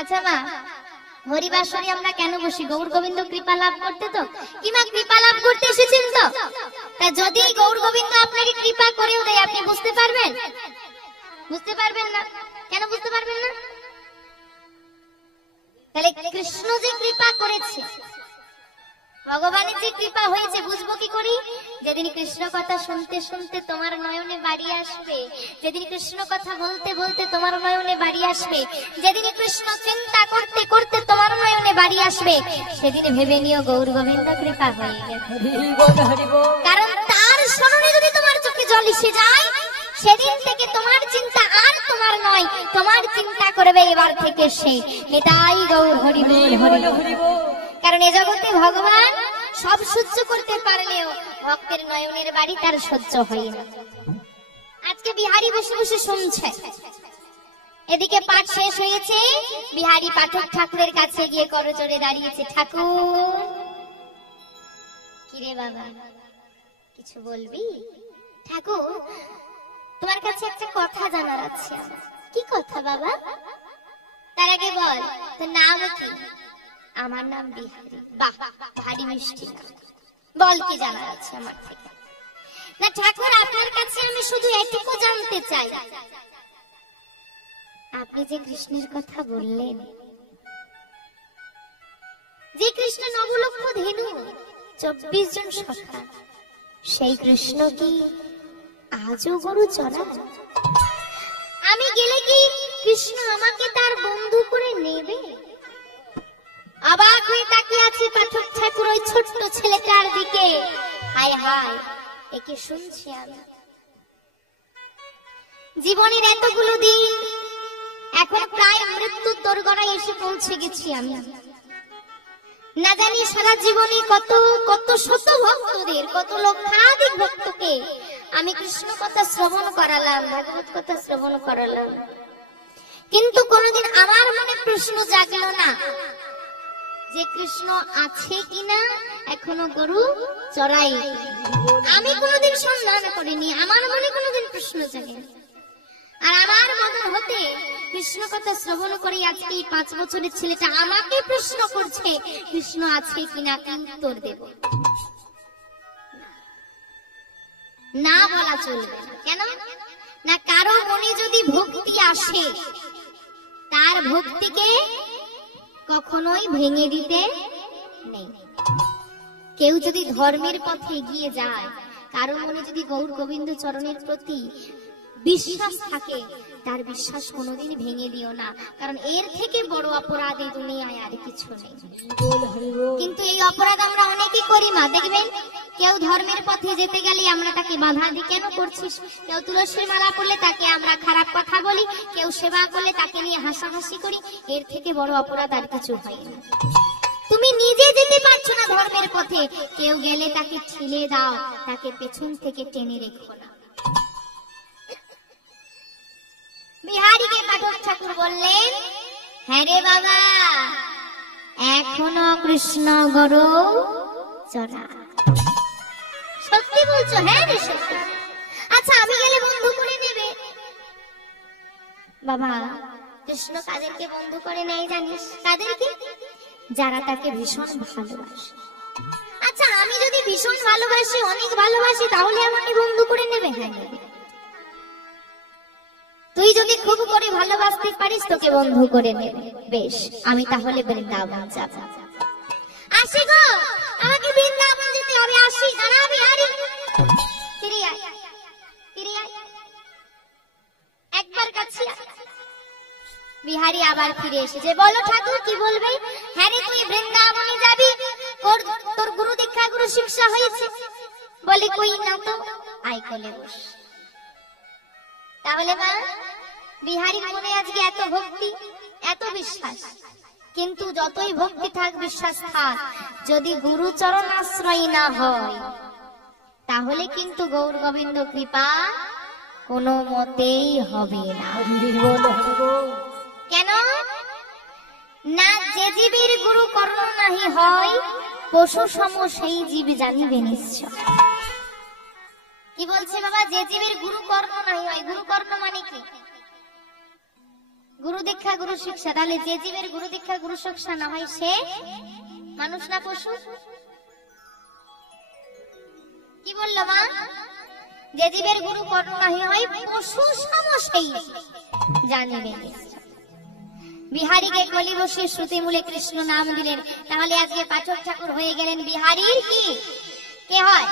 আচ্ছা মা, হরিবাসরে আমরা কেন বসি? গৌর গোবিন্দ কৃপা লাভ করতে তো। কি মা, কৃপা লাভ করতে এসেছেন তো? তা যদি গৌর গোবিন্দ আপনাকে কৃপা করেও দেয়, আপনি বুঝতে পারবেন? বুঝতে পারবেন না। কেন বুঝতে পারবেন না? তাহলে কৃষ্ণ যে কৃপা করেছে, ভগবানের যে কৃপা হয়েছে, বুঝবো কি করি? যেদিন কৃষ্ণ কথা শুনতে শুনতে তোমার নয়নে বাড়ি আসবে, যেদিন কৃষ্ণ কথা বলতে বলতে তোমার নয়নে বাড়ি আসবে, যেদিন কৃষ্ণ চিন্তা করতে করতে তোমার নয়নে বাড়ি আসবে, সেদিন ভেবে নিও গৌর গোবিন্দ কৃপা হয়ে গেছে। কারণ তার স্মরণে যদি তোমার চোখে জল এসে যায়, সেদিন থেকে তোমার চিন্তা আর তোমার নয়, তোমার চিন্তা করবে এবার থেকে সে। এটাই গৌর হরি বল, হরি বল। কারণ এ জগতে ভগবান সব সহ্য করতে পারলেও ভক্তের নয়নের বাড়ি তার সহ্য হয় না। আজকে বিহারী বসে বসে শুনছে, এদিকে পাঠ শেষ হয়েছে, বিহারী পাঠক ঠাকুরের কাছে গিয়ে করজোড়ে দাঁড়িয়েছে। ঠাকুর, কিরে বাবা, কিছু বলবি? ঠাকুর, তোমার কাছে একটা কথা জানার আছে আমার। কি কথা বাবা? তার আগে বল তোর নাম কি? আমার নাম বিহারী। বাহ, ভারী মিষ্টি নাম। বল কি জানার আছে আমার থেকে? না ঠাকুর, আপনার কাছে আমি শুধু এটুকু জানতে চাই, আপনি যে কৃষ্ণের কথা বললেন, যে কৃষ্ণ নবলক্ষ ধেনু, 24 জন সখা, সেই কৃষ্ণ কি আজও গরু চড়ায়? আমি গেলে কি কৃষ্ণ আমাকে তার বন্ধু করে নেবে? অবাক হয়ে তাকিয়ে আছে পাঠক ঠাকুর ওই ছোট্ট ছেলেটার দিকে। হায় হায়, একে শুনছি আমি। জীবনের এতগুলো দিন, এখন প্রায় মৃত্যুর দোরগোড়ায় এসে পৌঁছে গেছি আমি। না জানি সারা জীবনে কত কত শত ভক্তদের, কত লক্ষাধিক ভক্তকে আমি কৃষ্ণ কথা শ্রবণ করালাম, ভাগবত কথা শ্রবণ করালাম, কিন্তু কোনোদিন আমার মনে প্রশ্ন জাগলো না যে কৃষ্ণ আছে কিনা, এখনো গরু চড়াই। আমি কোনোদিন সন্ধান করিনি, আমার মনে কোনোদিন প্রশ্ন জাগে। আর আমার মনে হতে কৃষ্ণ কথা শ্রবণ করে আজকে এই 5 বছরের ছেলেটা আমাকে প্রশ্ন করছে কৃষ্ণ আছে কিনা, কি উত্তর দেব? না বলা চলবে না। কেন না? কারো মনে যদি ভক্তি আসে, তার ভক্তিকে কখনোই ভেঙে দিতে নেই। কেউ যদি ধর্মের পথে এগিয়ে যায়, কারো মনে যদি গৌর গোবিন্দ চরণের প্রতি বিশ্বাস থাকে, তার বিশ্বাস কোনোদিন ভেঙে দিও না। কারণ এর থেকে বড় অপরাধ এই দুনিয়ায় আর কিছু নেই। কিন্তু এই অপরাধ আমরা অনেকেই করি মা। দেখবেন কেউ ধর্মের পথে যেতে গেলে আমরা তাকে বাধা দিই, কেন করছিস? কেউ তুলসীর মালা পড়লে তাকে আমরা খারাপ কথা বলি, কেউ সেবা করলে তাকে নিয়ে হাসাহাসি করি। এর থেকে বড় অপরাধ আর কিছু হয় না। তুমি নিজে যেতে পারছো না ধর্মের পথে, কেউ গেলে তাকে ঠেলে দাও, তাকে পেছন থেকে টেনে রেখো না। বিহারীকে পাঠক ঠাকুর বললেন, হ্যাঁ রে বাবা, এখনো কৃষ্ণ গরু চড়ায়। সত্যি বলছো? হ্যাঁ রে সত্যি। আচ্ছা, আমি গেলে বন্ধু করে নেবে? বাবা, কৃষ্ণ কাদেরকে বন্ধু করে নেয় জানিস? কাদেরকে? যারা তাকে ভীষণ ভালোবাসে। আচ্ছা, আমি যদি ভীষণ ভালোবাসি, অনেক ভালোবাসি, তাহলে আমাকে বন্ধু করে নেবে? হ্যাঁ নেবে। তুই যদি খুব করে ভালোবাসতে পারিস, তোকে বন্ধু করে নেবে। বেশ, আমি তাহলে বৃন্দাবন যাব। আসি গো, আমাকে বৃন্দাবন যেতে হবে। আসি, দাঁড়া বিহারী, ফিরে আয়, ফিরে আয়, একবার কাছে আয়। বিহারী আবার ফিরে এসেছে। বলো ঠাকুর, কি বলবে? হ্যাঁ রে, তুই বৃন্দাবনে যাবি, তোর গুরু দীক্ষা, গুরু শিক্ষা হয়েছে? বলে কই না তো। আয় কোলে বস। তাহলে মা, বিহারীর মনে আজকে এত ভক্তি, এত বিশ্বাস, কিন্তু যতই ভক্তি থাক, বিশ্বাস থাক, যদি গুরু চরণ আশ্রয় না হয়, তাহলে কিন্তু গৌর গোবিন্দ কৃপা কোনো মতেই হবে না। কেন না? যে জীবের গুরু কর্ণ নাহি হয়, পশু সম সেই জীব জানিবে নিশ্চয়। কি বলছে বাবা? যে জীবের গুরু কর্ণ নাই হয়। গুরু কর্ণ মানে কি? গুরু দীক্ষা গুরু শিক্ষা, তাহলে যে জীবের গুরু দীক্ষা গুরু শিক্ষা না হয় সে মানুষ না পশু? কি বললো মা? যে জীবের গুরু কর্ণ নাহি হয় পশু সম সেই জানিবে। বিহারীকে কলি বসে শ্রুতি মূলে কৃষ্ণ নাম দিলেন। তাহলে আজকে পাঠক ঠাকুর হয়ে গেলেন বিহারীর কি কে হয়?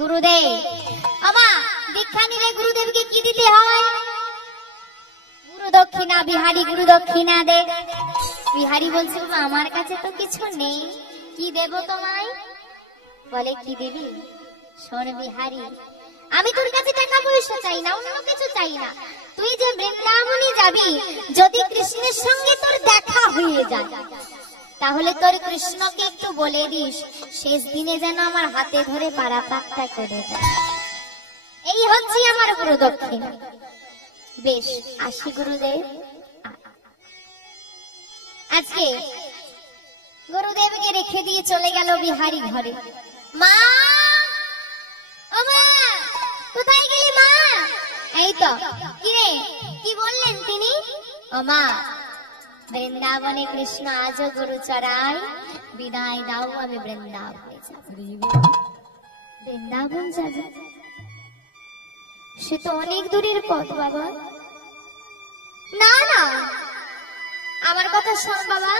গুরুদেব। আমা দীক্ষা নিলে গুরুদেবকে কি দিতে হয়? গুরু দক্ষিণা। বিহারী গুরু দক্ষিণা দে। বিহারী বলছে আমার কাছে তো কিছু নেই, কি দেব তোমায়? বলে কি দেবী? শোন বিহারী, আমি তোর কাছে টাকা পয়সা চাই না, অন্য কিছু চাই না। তুই যে বৃন্দাবনে যাবি, যদি কৃষ্ণের সঙ্গে তোর দেখা হয়ে যায়, তাহলে তোর কৃষ্ণকে একটু বলে দিস শেষ দিনে যেন আমার হাতে ধরে পারাপারটা করে দেয়। এই হচ্ছে আমার গুরু দক্ষিণা। বেশ, আসি গুরুদেব। আজকে গুরুদেবকে রেখে দিয়ে চলে গেল বিহারী ঘরে। মা, ও মা, কোথায় গেলি মা? এই তো। কে কি বললেন তিনি? ও মা, বৃন্দাবনে কৃষ্ণ আজও গুরু চড়ায়, বিদায় দাও, আমি বৃন্দাবনে যাব। বৃন্দাবন যাবে? সে তো অনেক দূরের পথ বাবা। না না, আমার কথা শোন বাবা,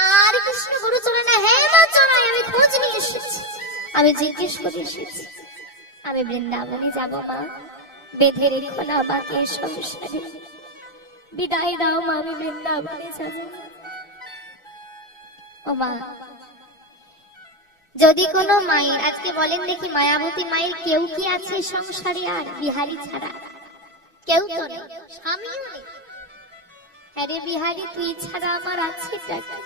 আর কৃষ্ণ গুরু চলে না। হ্যাঁ মা চড়াই, আমি খোঁজ নিয়ে এসেছি, আমি জিজ্ঞেস করে এসেছি। আমি বৃন্দাবনে যাব মা, বেঁধে রেখো না আমাকে সংসারে, বিদায় দাও মা, আমি বৃন্দাবনে যাব। ও মা, যদি কোনো মায়ের, আজকে বলেন দেখি মায়াবতী মায়ের কেউ কি আছে সংসারে আর বিহারী ছাড়া? কেউ তো নেই, স্বামীও নেই। আরে বিহারী, তুই ছাড়া আমার আছে টাকা,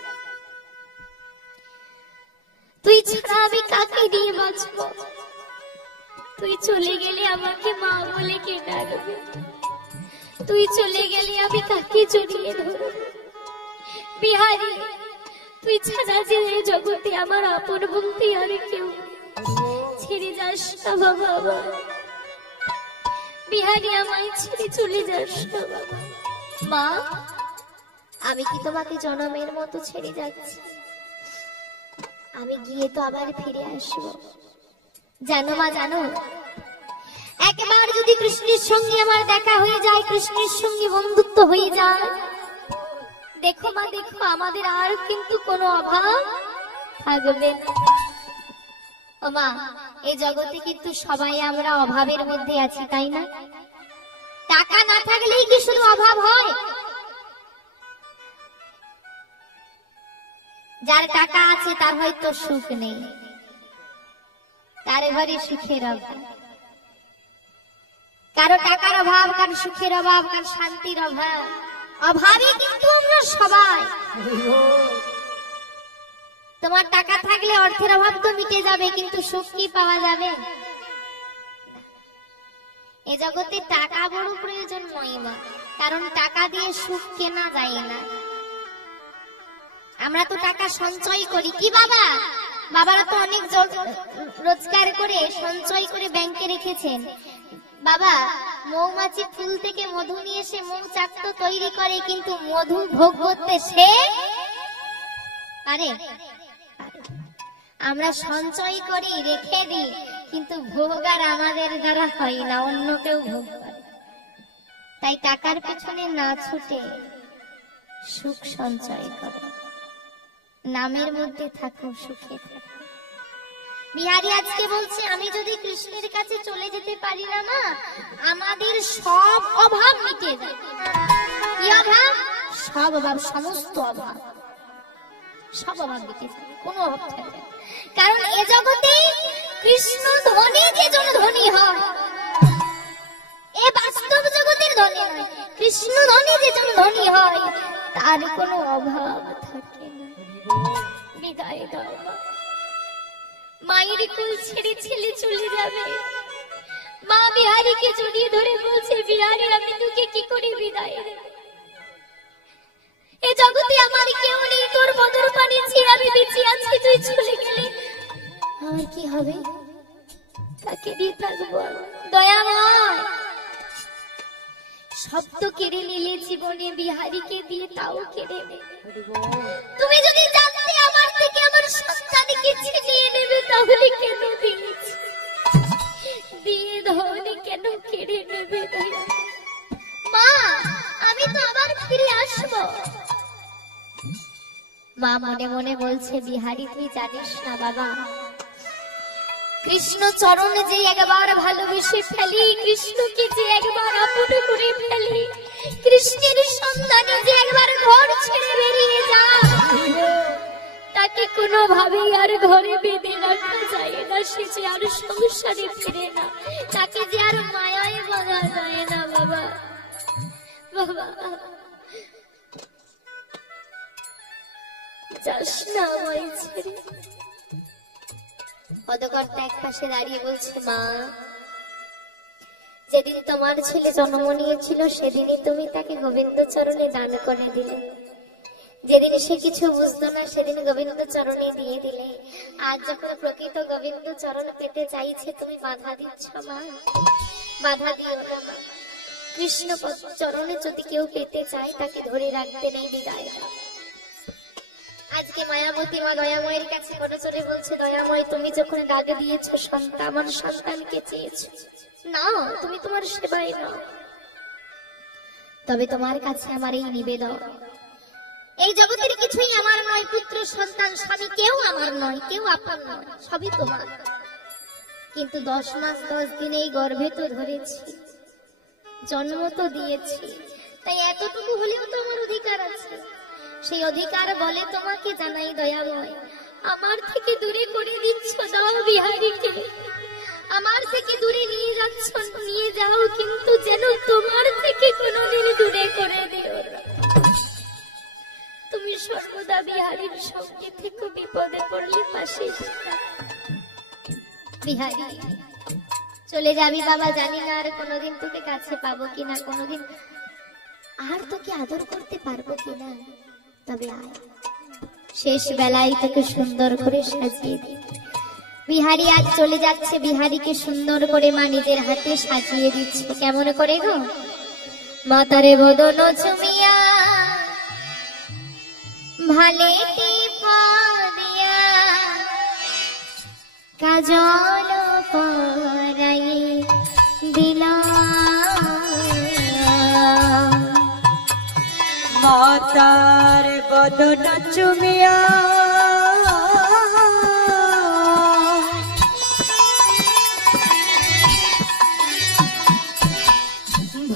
তুই ছাড়া আমি কাকে দিয়ে বাঁচবো? তুই চলে গেলে আমাকে মা বলে কে ডাকবে? তুই চলে গেলে আমি কাকে জড়িয়ে ধরবো? বিহারী, তুই ছাড়া যে জগতে আমার আপন বলতে আর কেউ, ছেড়ে যাস না বাবা আমার। বিহারী, আমায় ছেড়ে চলে যাস না বাবা। মা, আমি কি তোমাকে জনমের মতো ছেড়ে যাচ্ছি? আমি গিয়ে তো আবার ফিরে আসবো। জানো মা, জানো, একবার যদি কৃষ্ণের সঙ্গে আমার দেখা হয়ে যায়, কৃষ্ণের সঙ্গে বন্ধুত্ব হয়ে যায়, দেখো মা দেখো, আমাদের আর কিন্তু কোনো অভাব থাকবে না। ও মা, এই জগতে কিন্তু সবাই আমরা অভাবের মধ্যে আছি, তাই না? টাকা না থাকলেই কি শুধু অভাব হয়? যার টাকা আছে তার হয়তো সুখ নেই, তার ঘরে সুখের অভাব। কারো টাকার অভাব, কারো সুখের অভাব, কারো শান্তির অভাব। অভাবে কিন্তু আমরা সবাই। তোমার টাকা থাকলে অর্থের অভাব তো মিটে যাবে, কিন্তু সুখ কি পাওয়া যাবে? এ জগতে টাকা বড় প্রয়োজন নয় মা, কারণ টাকা দিয়ে সুখ কেনা যায় না। আমরা তো টাকা সঞ্চয় করি। কি বাবা, বাবারা তো অনেক রোজগার করে সঞ্চয় করে ব্যাংকে রেখেছেন। বাবা, মৌমাছি ফুল থেকে মধু নিয়ে এসে মৌচাক তো তৈরি করে, কিন্তু মধু ভোগ করতে সে পারে? আমরা সঞ্চয় করি, রেখে দিই, কিন্তু ভোগ আর আমাদের দ্বারা হয় না, অন্য কেউ ভোগ করে। তাই টাকার পেছনে না ছুটে সুখ সঞ্চয় করো, নামের মধ্যে থাকো, সুখে থাকো। বিহারী আজকে বলছে, আমি যদি কৃষ্ণের কাছে চলে যেতে পারি না মা, আমাদের সব অভাব মিটে যায়। কি অভাব? সব অভাব, সমস্ত অভাব, সব অভাব মিটে যায়, কোনো অভাব থাকবে না। কারণ এ জগতে কৃষ্ণ ধনী যে জন ধনী হয়, এ বাস্তব জগতের ধনী নয়, কৃষ্ণ ধনী যে জন ধনী হয়, তার কোনো অভাব থাকে না। বিদায় দাও মা, মায়ের কুল ছেড়ে ছেলে চলে যাবে। মা বিহারীকে জড়িয়ে ধরে বলছে, বিহারী, আমি তোকে কি করে বিদায় দেব? এ জগতে আমার কেউ নেই, তোর বদর পানি ছেড়ে আমি বেঁচে আছি, তুই চলে গেলে আমার কি হবে? কাকে দিয়ে থাকবো? দয়াময়, শব্দ কেড়ে নিলে জীবনে বিহারীকে দিয়ে তাও কেড়ে নেবে। তুমি যদি জানতে আমার থেকে আমার সন্তানকে ছিনিয়ে নেবে তাহলে কেন দিয়েছি, দিয়ে ধনে কেন কেড়ে নেবে? মা আমি তো আবার ফিরে আসবো। মা মনে মনে বলছে বিহারী তুই জানিস না বাবা, কৃষ্ণ চরণে যে একবার ভালোবেসে ফেলি, কৃষ্ণকে যে একবার আপন করে ফেলি, কৃষ্ণের সন্ধানে যে একবার ঘর ছেড়ে বেরিয়ে যায় তাকে কোনোভাবেই আর ঘরে বেঁধে রাখা যায় না, সে যে আর সংসারে ফিরে না, তাকে যে আর মায়ায় বাঁধা যায় না। বাবা বাবা যাস না আমায় ছেড়ে। পদকর্তা এক পাশে দাঁড়িয়ে বলছে মা যেদিন তোমার ছেলে জন্ম নিয়েছিল সেদিনই তুমি তাকে গোবিন্দ চরণে দান করে দিলে, যেদিন সে কিছু বুঝতো না সেদিন গোবিন্দ চরণে দিয়ে দিলে, আজ যখন প্রকৃত গোবিন্দ চরণ পেতে চাইছে তুমি বাধা দিচ্ছ মা, বাধা দিও না মা। কৃষ্ণ চরণে যদি কেউ পেতে চায় তাকে ধরে রাখতে নেই, বিদায়। আজকে মায়াবতী মা দয়াময়ের কাছে বড়চরে বলছে দয়াময় তুমি যখন ডাক দিয়েছ সন্তান আমার সন্তানকে চেয়েছো, না তুমি তোমার সেবায় নাও, তবে তোমার কাছে আমার এই নিবেদন, এই জগতের কিছুই আমার নয়, পুত্র সন্তান স্বামী কেউ আমার নয়, কেউ আপন নয়, সবই তোমার, কিন্তু 10 মাস 10 দিন এই গর্ভে তো ধরেছি, জন্ম তো দিয়েছি, তাই এতটুকু হলেও তো আমার অধিকার আছে, সেই অধিকার বলে তোমাকে জানাই দয়াময় আমার থেকে দূরে করে দিচ্ছ দাও বিহারীকে, আমার থেকে দূরে নিয়ে যাচ্ছ নিয়ে যাও, কিন্তু যেন তোমার থেকে কোনোদিন দূরে করে দিও না, তুমি সর্বদা বিহারীর সঙ্গে থেকে বিপদে পড়লে পাশে বিহারী চলে যাবি বাবা, জানি না আর কোনোদিন তোকে কাছে পাবো কিনা, কোনোদিন আর তোকে আদর করতে পারবো কিনা, তবে আয় শেষ বেলায় তোকে সুন্দর করে সাজিয়ে দিই। বিহারী আজ চলে যাচ্ছে, বিহারীকে সুন্দর করে মা নিজের হাতে সাজিয়ে দিচ্ছে, কেমন করে গো? মাতারে বদন চুমিয়া ভালে দিয়া কাজল পরাই দিলা, মাতার বদন চুমিয়া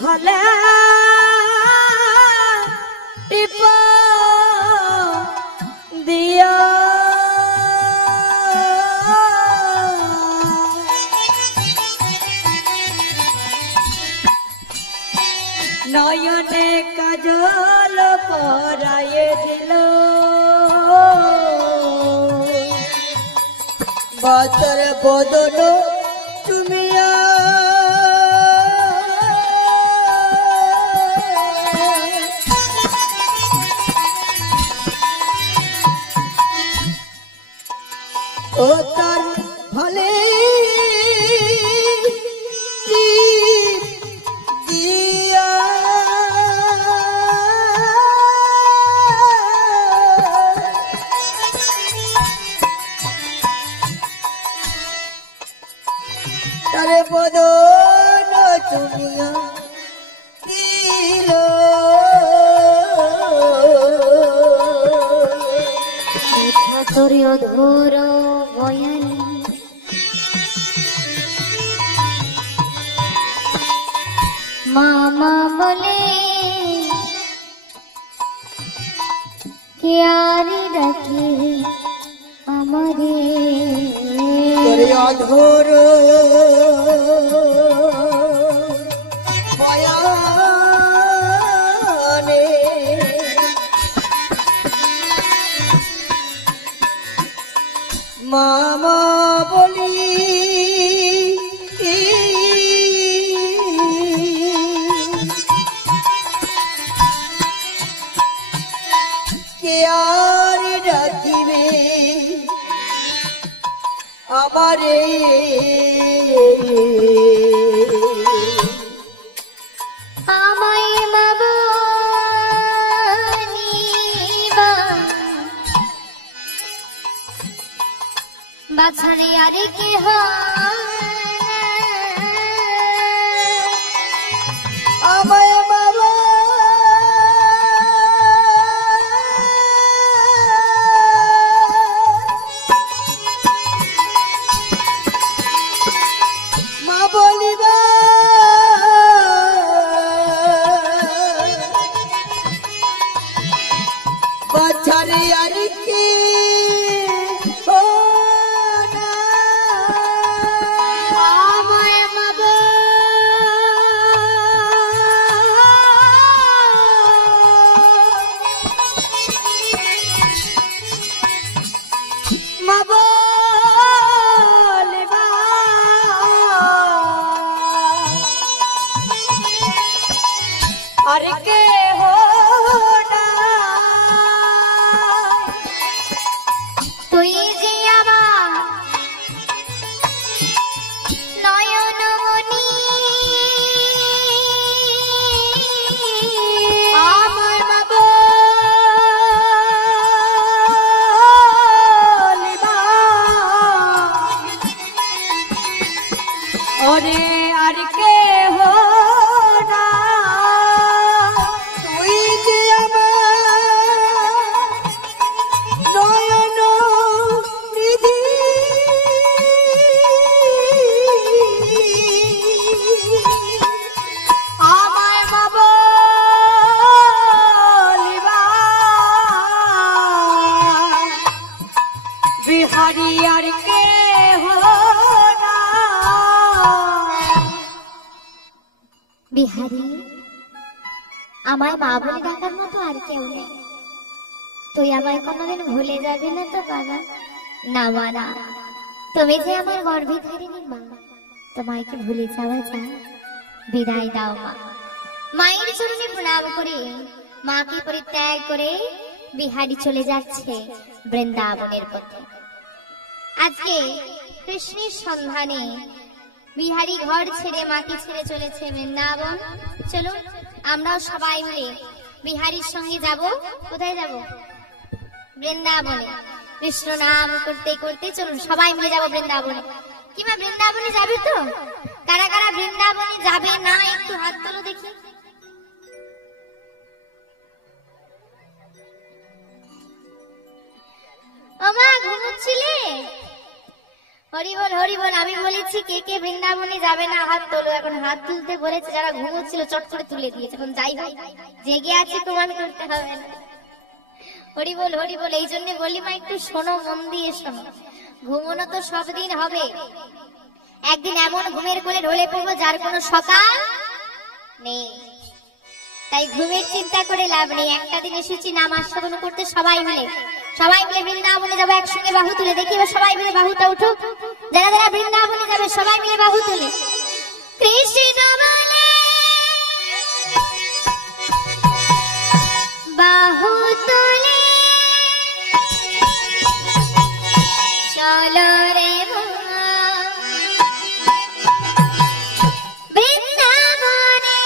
ভোলা টিপ দিয়া নয়নে কাজল পরায়ে দিল, মাতার বদন চুমিয়া ও তার ভালে দিয়া তার বদন চুমিয়া দিল, তোর অধুর বয়ানে মামা বলে কে আর ডাকে আমারে, তোর অধর বয়ানে মামা বলি কে আর ডাকিবে আমারে, আমায় বাছারে আরে কে আমায় বাবা মা বলিবা বাছারে আর কি আর কে হো না তুই যে আমার নয়নমণি আমার মা বলিবা ওরে আর কে হো না তুই যে আমার নয়ন নিধি আমার মা বলিবা বিহারি আর কে হো না বিহারি আমায় মা বলে ডাকার মতো আর কেউ নেই। তুই আমায় কোনোদিন ভুলে যাবি না তো বাবা? না মা না, তুমি যে আমার গর্ভধারিণী মা, তোমায় কি ভুলে যাওয়া যায়? বিদায় দাও মা। মায়ের চরণে প্রণাম করে মাকে পরিত্যাগ করে বিহারি চলে যাচ্ছে বৃন্দাবনের পথে। আজকে কৃষ্ণের সন্ধানে বিহারি ঘর ছেড়ে মাকে ছেড়ে চলেছে বৃন্দাবন। চলো আমরাও সবাই মিলে বিহারির সঙ্গে যাব। কোথায় যাব? বৃন্দাবনে। কৃষ্ণ নাম করতে করতে চলুন সবাই মিলে যাব বৃন্দাবনে। কিংবা বৃন্দাবনে যাবে তো? কারা কারা বৃন্দাবনে যাবে না একটু হাত তোলো দেখি। ওমা ঘুমোচ্ছিলে? হরি বল হরি বল। আমি বলেছি কে কে বৃন্দাবনে যাবে না হাত তোলো। এখন হাত তুলতে বলেছে যারা ঘুমোচ্ছিল চট করে তুলে দিয়েছে। এখন যাই হোক জেগে আছে প্রমাণ করতে হবে না। হরি বল হরি বল। এই জন্য বলি মা একটু শোনো, মন দিয়ে শোনো। ঘুমোনো তো সব দিন হবে, একদিন এমন ঘুমের কোলে ঢলে পড়বো যার কোনো সকাল নেই। তাই ঘুমের চিন্তা করে লাভ নেই। একটা দিন এসেছি নাম আস্বাদন করতে সবাই মিলে বৃন্দাবনে যাবো একসঙ্গে। বাহু তুলে দেখি এবার সবাই মিলে বাহুটা উঠুক। যারা যারা বৃন্দাবনে যাবে সবাই মিলে বাহু তুলে কৃষ্ণ বলে বাহু তুলে চলো রে বৃন্দাবনে।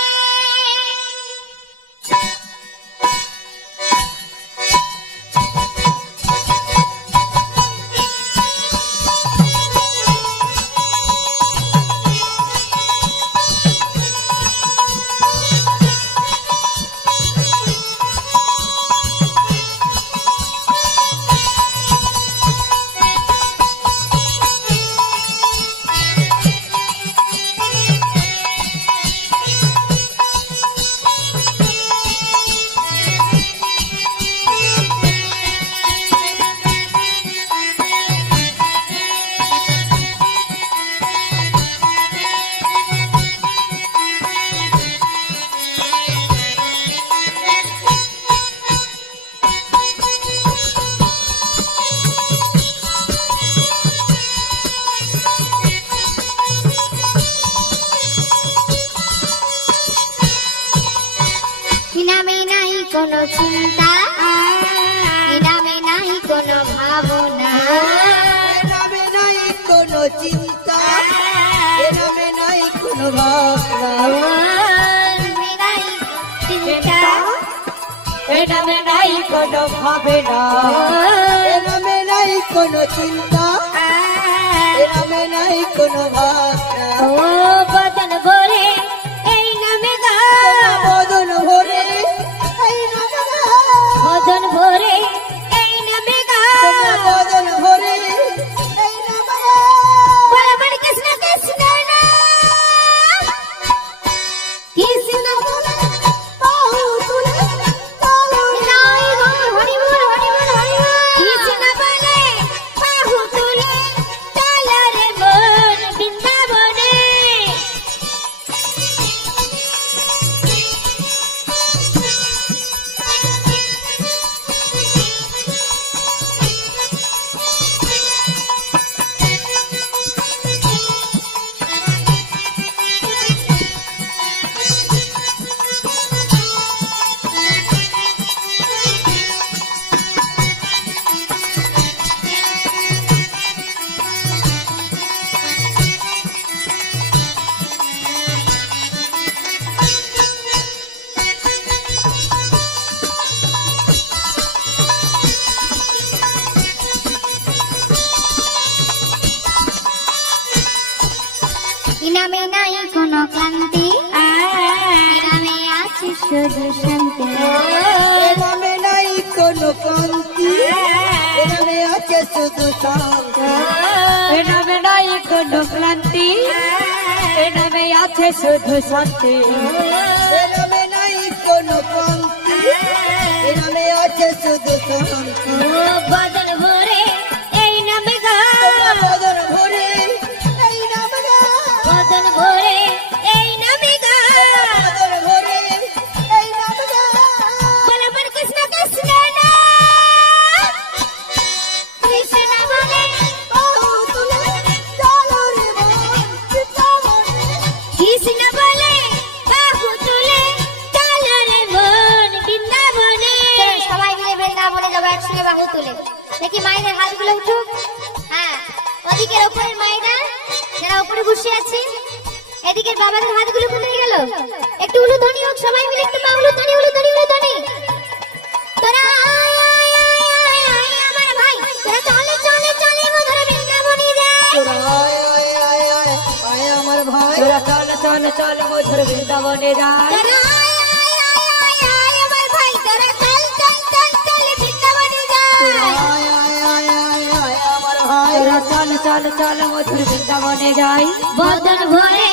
কোনো চিন্তা, নামে নাই কোনো ভাবনা, নামে নাই কোনো চিন্তা, নামে নাই কোনো ভাবনা, নাই চিন্তা, নামে নাই কোনো ভাবনা, নামে নাই কোনো চিন্তা, নামে নাই কোনো ভাষা ও বদন ভরে এই নামে গা বদন ভরে এই নামে গা বদন ভরে এই নামে গা বদন ভরে এই নামে গা বল বল কৃষ্ণ কৃষ্ণ নাম কৃষ্ণ বলে বাহু তুলে চলো নাই গো হরি বল হরি বল হরি বল কৃষ্ণ বলে বাহু তুলে চল রে মন বৃন্দাবনে ইনামে নাই কোনো ক্লান্তি ইনামে আছে শুধু শান্তি নামে নাই কোনো কান্তি নামে আছে শুধু শান্তি নামে নাই কোনো ক্লান্তি নামে আছে শুধু শান্তি নামে নাই কোনো কান্তি নামে আছে শুধু শান্তি ও বদন ভরে এই নামে গা বদন ভরে এই নামে গা বদন ভরে এই নামে গা বদন ভরে এই নামে গা বল বল কৃষ্ণ কৃষ্ণ নাম কৃষ্ণ বলে বাহু তুলে চলো রে মন বৃন্দাবনে কৃষ্ণ বলে বাহু তুলে চল রে মন বৃন্দাবনে সবাই মিলে বৃন্দাবনে যাবো একসঙ্গে বাহু তুলে দেখি মায়েদের হাতগুলো উঠুক হ্যাঁ ওদিকের ওপরের মায়েরা যারা উপরে বসে আছে এদিকের বাবাদের হাতগুলো কোথায় গেল একটু উলুধ্বনি হোক সবাই মিলে একটু উলুধ্বনি উলুধ্বনি উলুধ্বনি তোরা আয়, আয়, আয়, আয়, আয়, আমার ভাই তোরা চলে চলে চলে মধুর বৃন্দাবনে যায় আয় আয় আয় আয় আয় আমার ভাই তোরা চল চল চল মধুর বৃন্দাবনে যায় তোরা আয়, আয়, আয়, আয়, আয়, আমার ভাই তোরা চল চল চল চলে বৃন্দাবনে যায় আয় আয় আয় আয় আয় আমার ভাই তোরা চল চল চল মধুর বৃন্দাবনে যায় বদন ভরে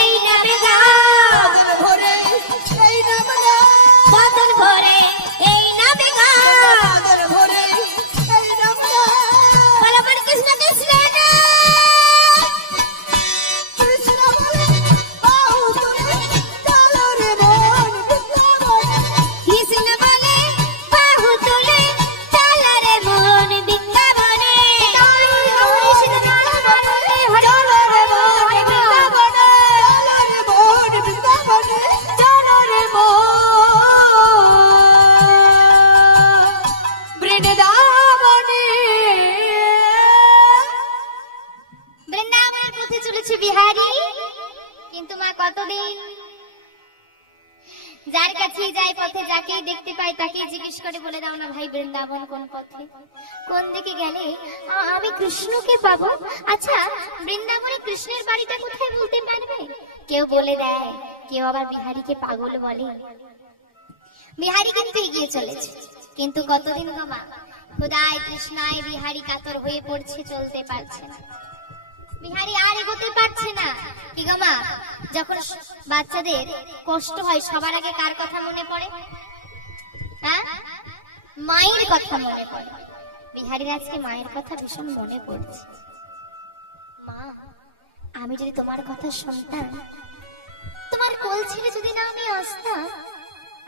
এই নামে গা বদন ভরে এই নামে গা বদন ভরে এই নামে গা বদন ভরে এই নামে গা বল বল কৃষ্ণ কৃষ্ণ নাম কৃষ্ণ বলে বাহু তুলে চলো রে মন বৃন্দাবনে কৃষ্ণ বলে বাহু তুলে চল রে মন বৃন্দাবনে বৃন্দাবনের পথে চলেছে বিহারী কিন্তু মা কতদিন যার কাছে যাই পথে যাকেই দেখতে পাই তাকেই জিজ্ঞেস করে বলে দাও না ভাই বৃন্দাবন কোন পথে কোন দিকে গেলে আমি কৃষ্ণকে পাবো আচ্ছা বৃন্দাবনে কৃষ্ণের বাড়িটা কোথায় বলতে পারবে কেউ বলে দেয় কেউ আবার বিহারীকে পাগল বলে বিহারী কিন্তু এগিয়ে চলেছে কিন্তু কতদিন গো মা খোদায় কৃষ্ণায় বিহারী কাতর হয়ে পড়ছে চলতে পারছে না বিহারী আর এগোতে পারছে না কি গো মা যখন বাচ্চাদের কষ্ট হয় সবার আগে কার কথা মনে পড়ে হ্যাঁ মায়ের কথা মনে পড়ে বিহারীর আজকে মায়ের কথা ভীষণ মনে পড়ছে মা আমি যদি তোমার কথা শুনতাম তোমার কোল ছেড়ে যদি না আমি আসতাম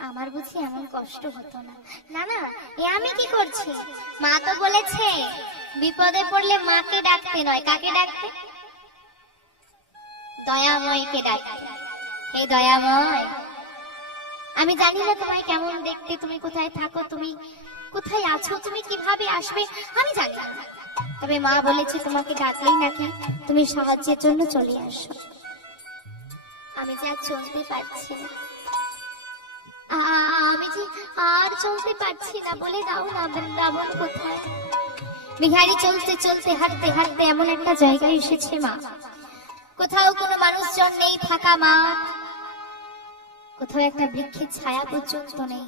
আমার বুঝি এমন কষ্ট হতো না না না এ আমি কি করছি মা তো বলেছে বিপদে পড়লে মাকে ডাকতে নয় কাকে ডাকতে দয়াময়কে ডাকতে এই দয়াময় আমি জানি না তোমায় কেমন দেখতে তুমি কোথায় থাকো তুমি কোথায় আছো তুমি কিভাবে আসবে আমি জানি না তবে মা বলেছে তোমাকে ডাকলেই নাকি তুমি সাহায্যের জন্য চলে আসো আমি যে আর চলতে পারছি না আমি যে আর চলতে পারছি না বলে দাও না বৃন্দাবন কোথায় বিহারি চলতে চলতে হাঁটতে হাঁটতে এমন একটা জায়গায় এসেছে মা, কোথাও কোনো মানুষজন নেই, ফাঁকা মাঠ, কোথাও একটা বৃক্ষের ছায়া পর্যন্ত নেই।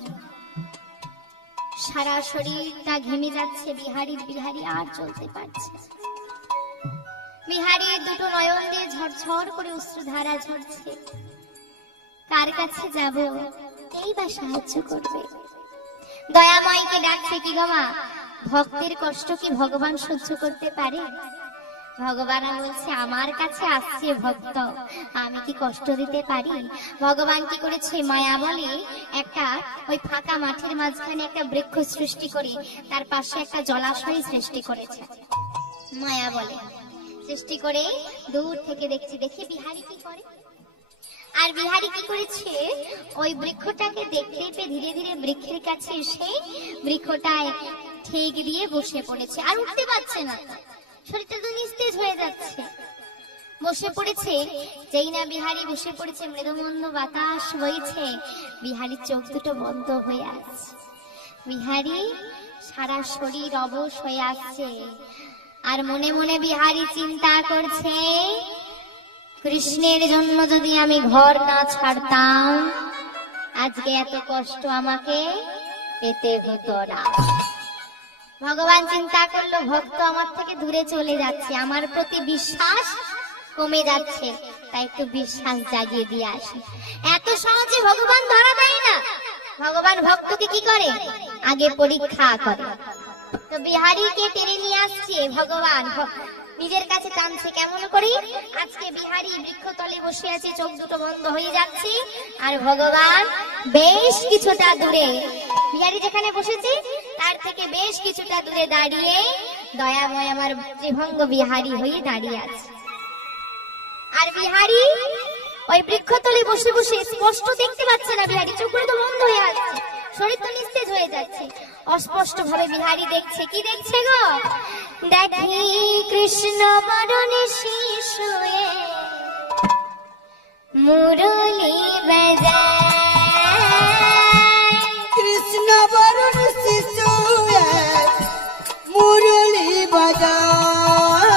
সারা শরীরটা ঘেমে যাচ্ছে বিহারি আর চলতে পারছে। বিহারীর দুটো নয়ন দিয়ে ঝরঝর করে অশ্রুধারা ঝরছে। কার কাছে যাব, এই বা সাহায্য করবে? দয়াময়কে ডাকছে, কি গো মা, ভক্তের কষ্ট কি ভগবান সহ্য করতে পারে? ভগবান বলছে, আমার কাছে আসছে ভক্ত, আমি কি কষ্ট দিতে পারি? ভগবান কি করেছে, মায়া বলে একটা ওই ফাঁকা মাঠের মাঝখানে একটা বৃক্ষ সৃষ্টি করে তার পাশে একটা জলাশয় সৃষ্টি করেছে। মায়া বলে সৃষ্টি করে দূর থেকে দেখছি, দেখি বিহারি কি করে। আর বিহারি কি করেছে, ওই বৃক্ষটাকে দেখতে পেয়ে ধীরে ধীরে বৃক্ষের কাছে এসে বৃক্ষটায় ঠেক দিয়ে বসে পড়েছে। আর উঠতে পারছে না, শরীরটা তো নিস্তেজ হয়ে যাচ্ছে। বসে পড়েছে, যেই না বিহারি বসে পড়েছে, মৃদুমন্দ বাতাস বইছে, বিহারির চোখ দুটো বন্ধ হয়ে আছে। বিহারি সারা শরীর অবশ হয়ে আসছে। আর মনে মনে বিহারি চিন্তা করছে, কৃষ্ণের জন্য যদি আমি ঘর না ছাড়তাম, আজকে এত কষ্ট আমাকে পেতে হতো না। ভগবান চিন্তা করলো, ভক্ত আমার থেকে দূরে চলে যাচ্ছে, আমার প্রতি বিশ্বাস কমে যাচ্ছে, তাই একটু বিশ্বাস জাগিয়ে দিয়ে আসি। এত সহজে ভগবান ধরা দেয় না, ভগবান ভক্তকে কি করে, আগে পরীক্ষা করে। তো বিহারীকে টেনে নিয়ে আসছে ভগবান, নিজের কাছে টানছে। কেমন করে? আজকে বিহারী বৃক্ষতলে বসে আছে, চোখ দুটো বন্ধ হয়ে যাচ্ছে, আর ভগবান বেশ কিছুটা দূরে, বিহারী যেখানে বসেছে তার থেকে বেশ কিছুটা দূরে দাঁড়িয়ে দয়াময় আমার ত্রিভঙ্গ বিহারী হয়ে দাঁড়িয়ে আছে। আর বিহারী ওই বৃক্ষতলে বসে বসে স্পষ্ট দেখতে পাচ্ছে না, বিহারী চোখগুলো তো বন্ধ হয়ে আছে, শরীর তো নিস্তেজ হয়ে যাচ্ছে। অস্পষ্ট ভাবে বিহারী দেখছে, কি দেখছে গো? দেখি কৃষ্ণ বরণে শিশুয়ে মুরলী বাজায়, কৃষ্ণ বরণ শিশুয়ে মুরলী বাজায়,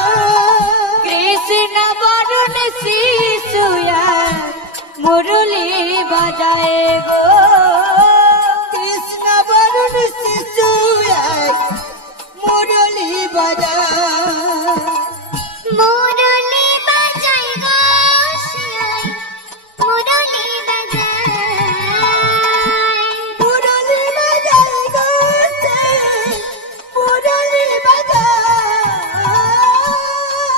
কৃষ্ণ বরণ শিশুয়া মুরলী বাজায় গো, কৃষ্ণ বরণ শিশুয়ে মুরলী বাজায়, মুরলী বাজায় গো, মুরলী বাজায়, মুরলী বাজায় গো, মুরলী বাজায়,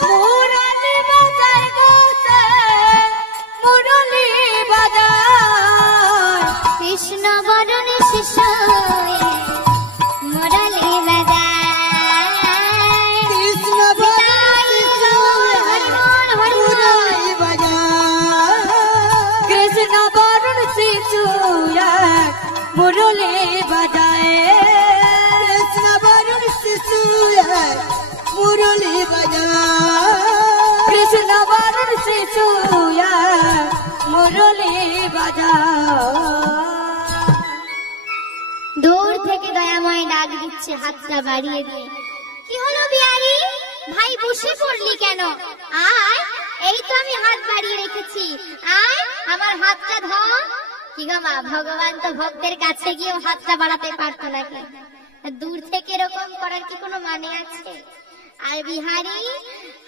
মুরলী বাজায় গো, মুরলী বাজায়, কৃষ্ণ বরণ শিশুয়ে মুরলী বাজায়, কৃষ্ণ বরণ মুরলী বাজায়, কৃষ্ণ বরণ শিশুয়া মুরলী বাজায়, কৃষ্ণ বরণ শিশুয়ে মুরলী বাজায়, কৃষ্ণ বরণ শিশুয়া মুরলী বাজায়। দূর থেকে দয়াময় ডাক দিচ্ছে হাতটা বাড়িয়ে দিয়ে, কি হলো বিহারী ভাই, বসে পড়লি কেন? আয়, এই তো আমি হাত বাড়িয়ে রেখেছি, আয় আমার হাতটা ধর। কি গো মা, ভগবান তো ভক্তের কাছে গিয়েও হাতটা বাড়াতে পারতো নাকি? দূর থেকে এরকম করার কি কোনো মানে আছে? আর বিহারী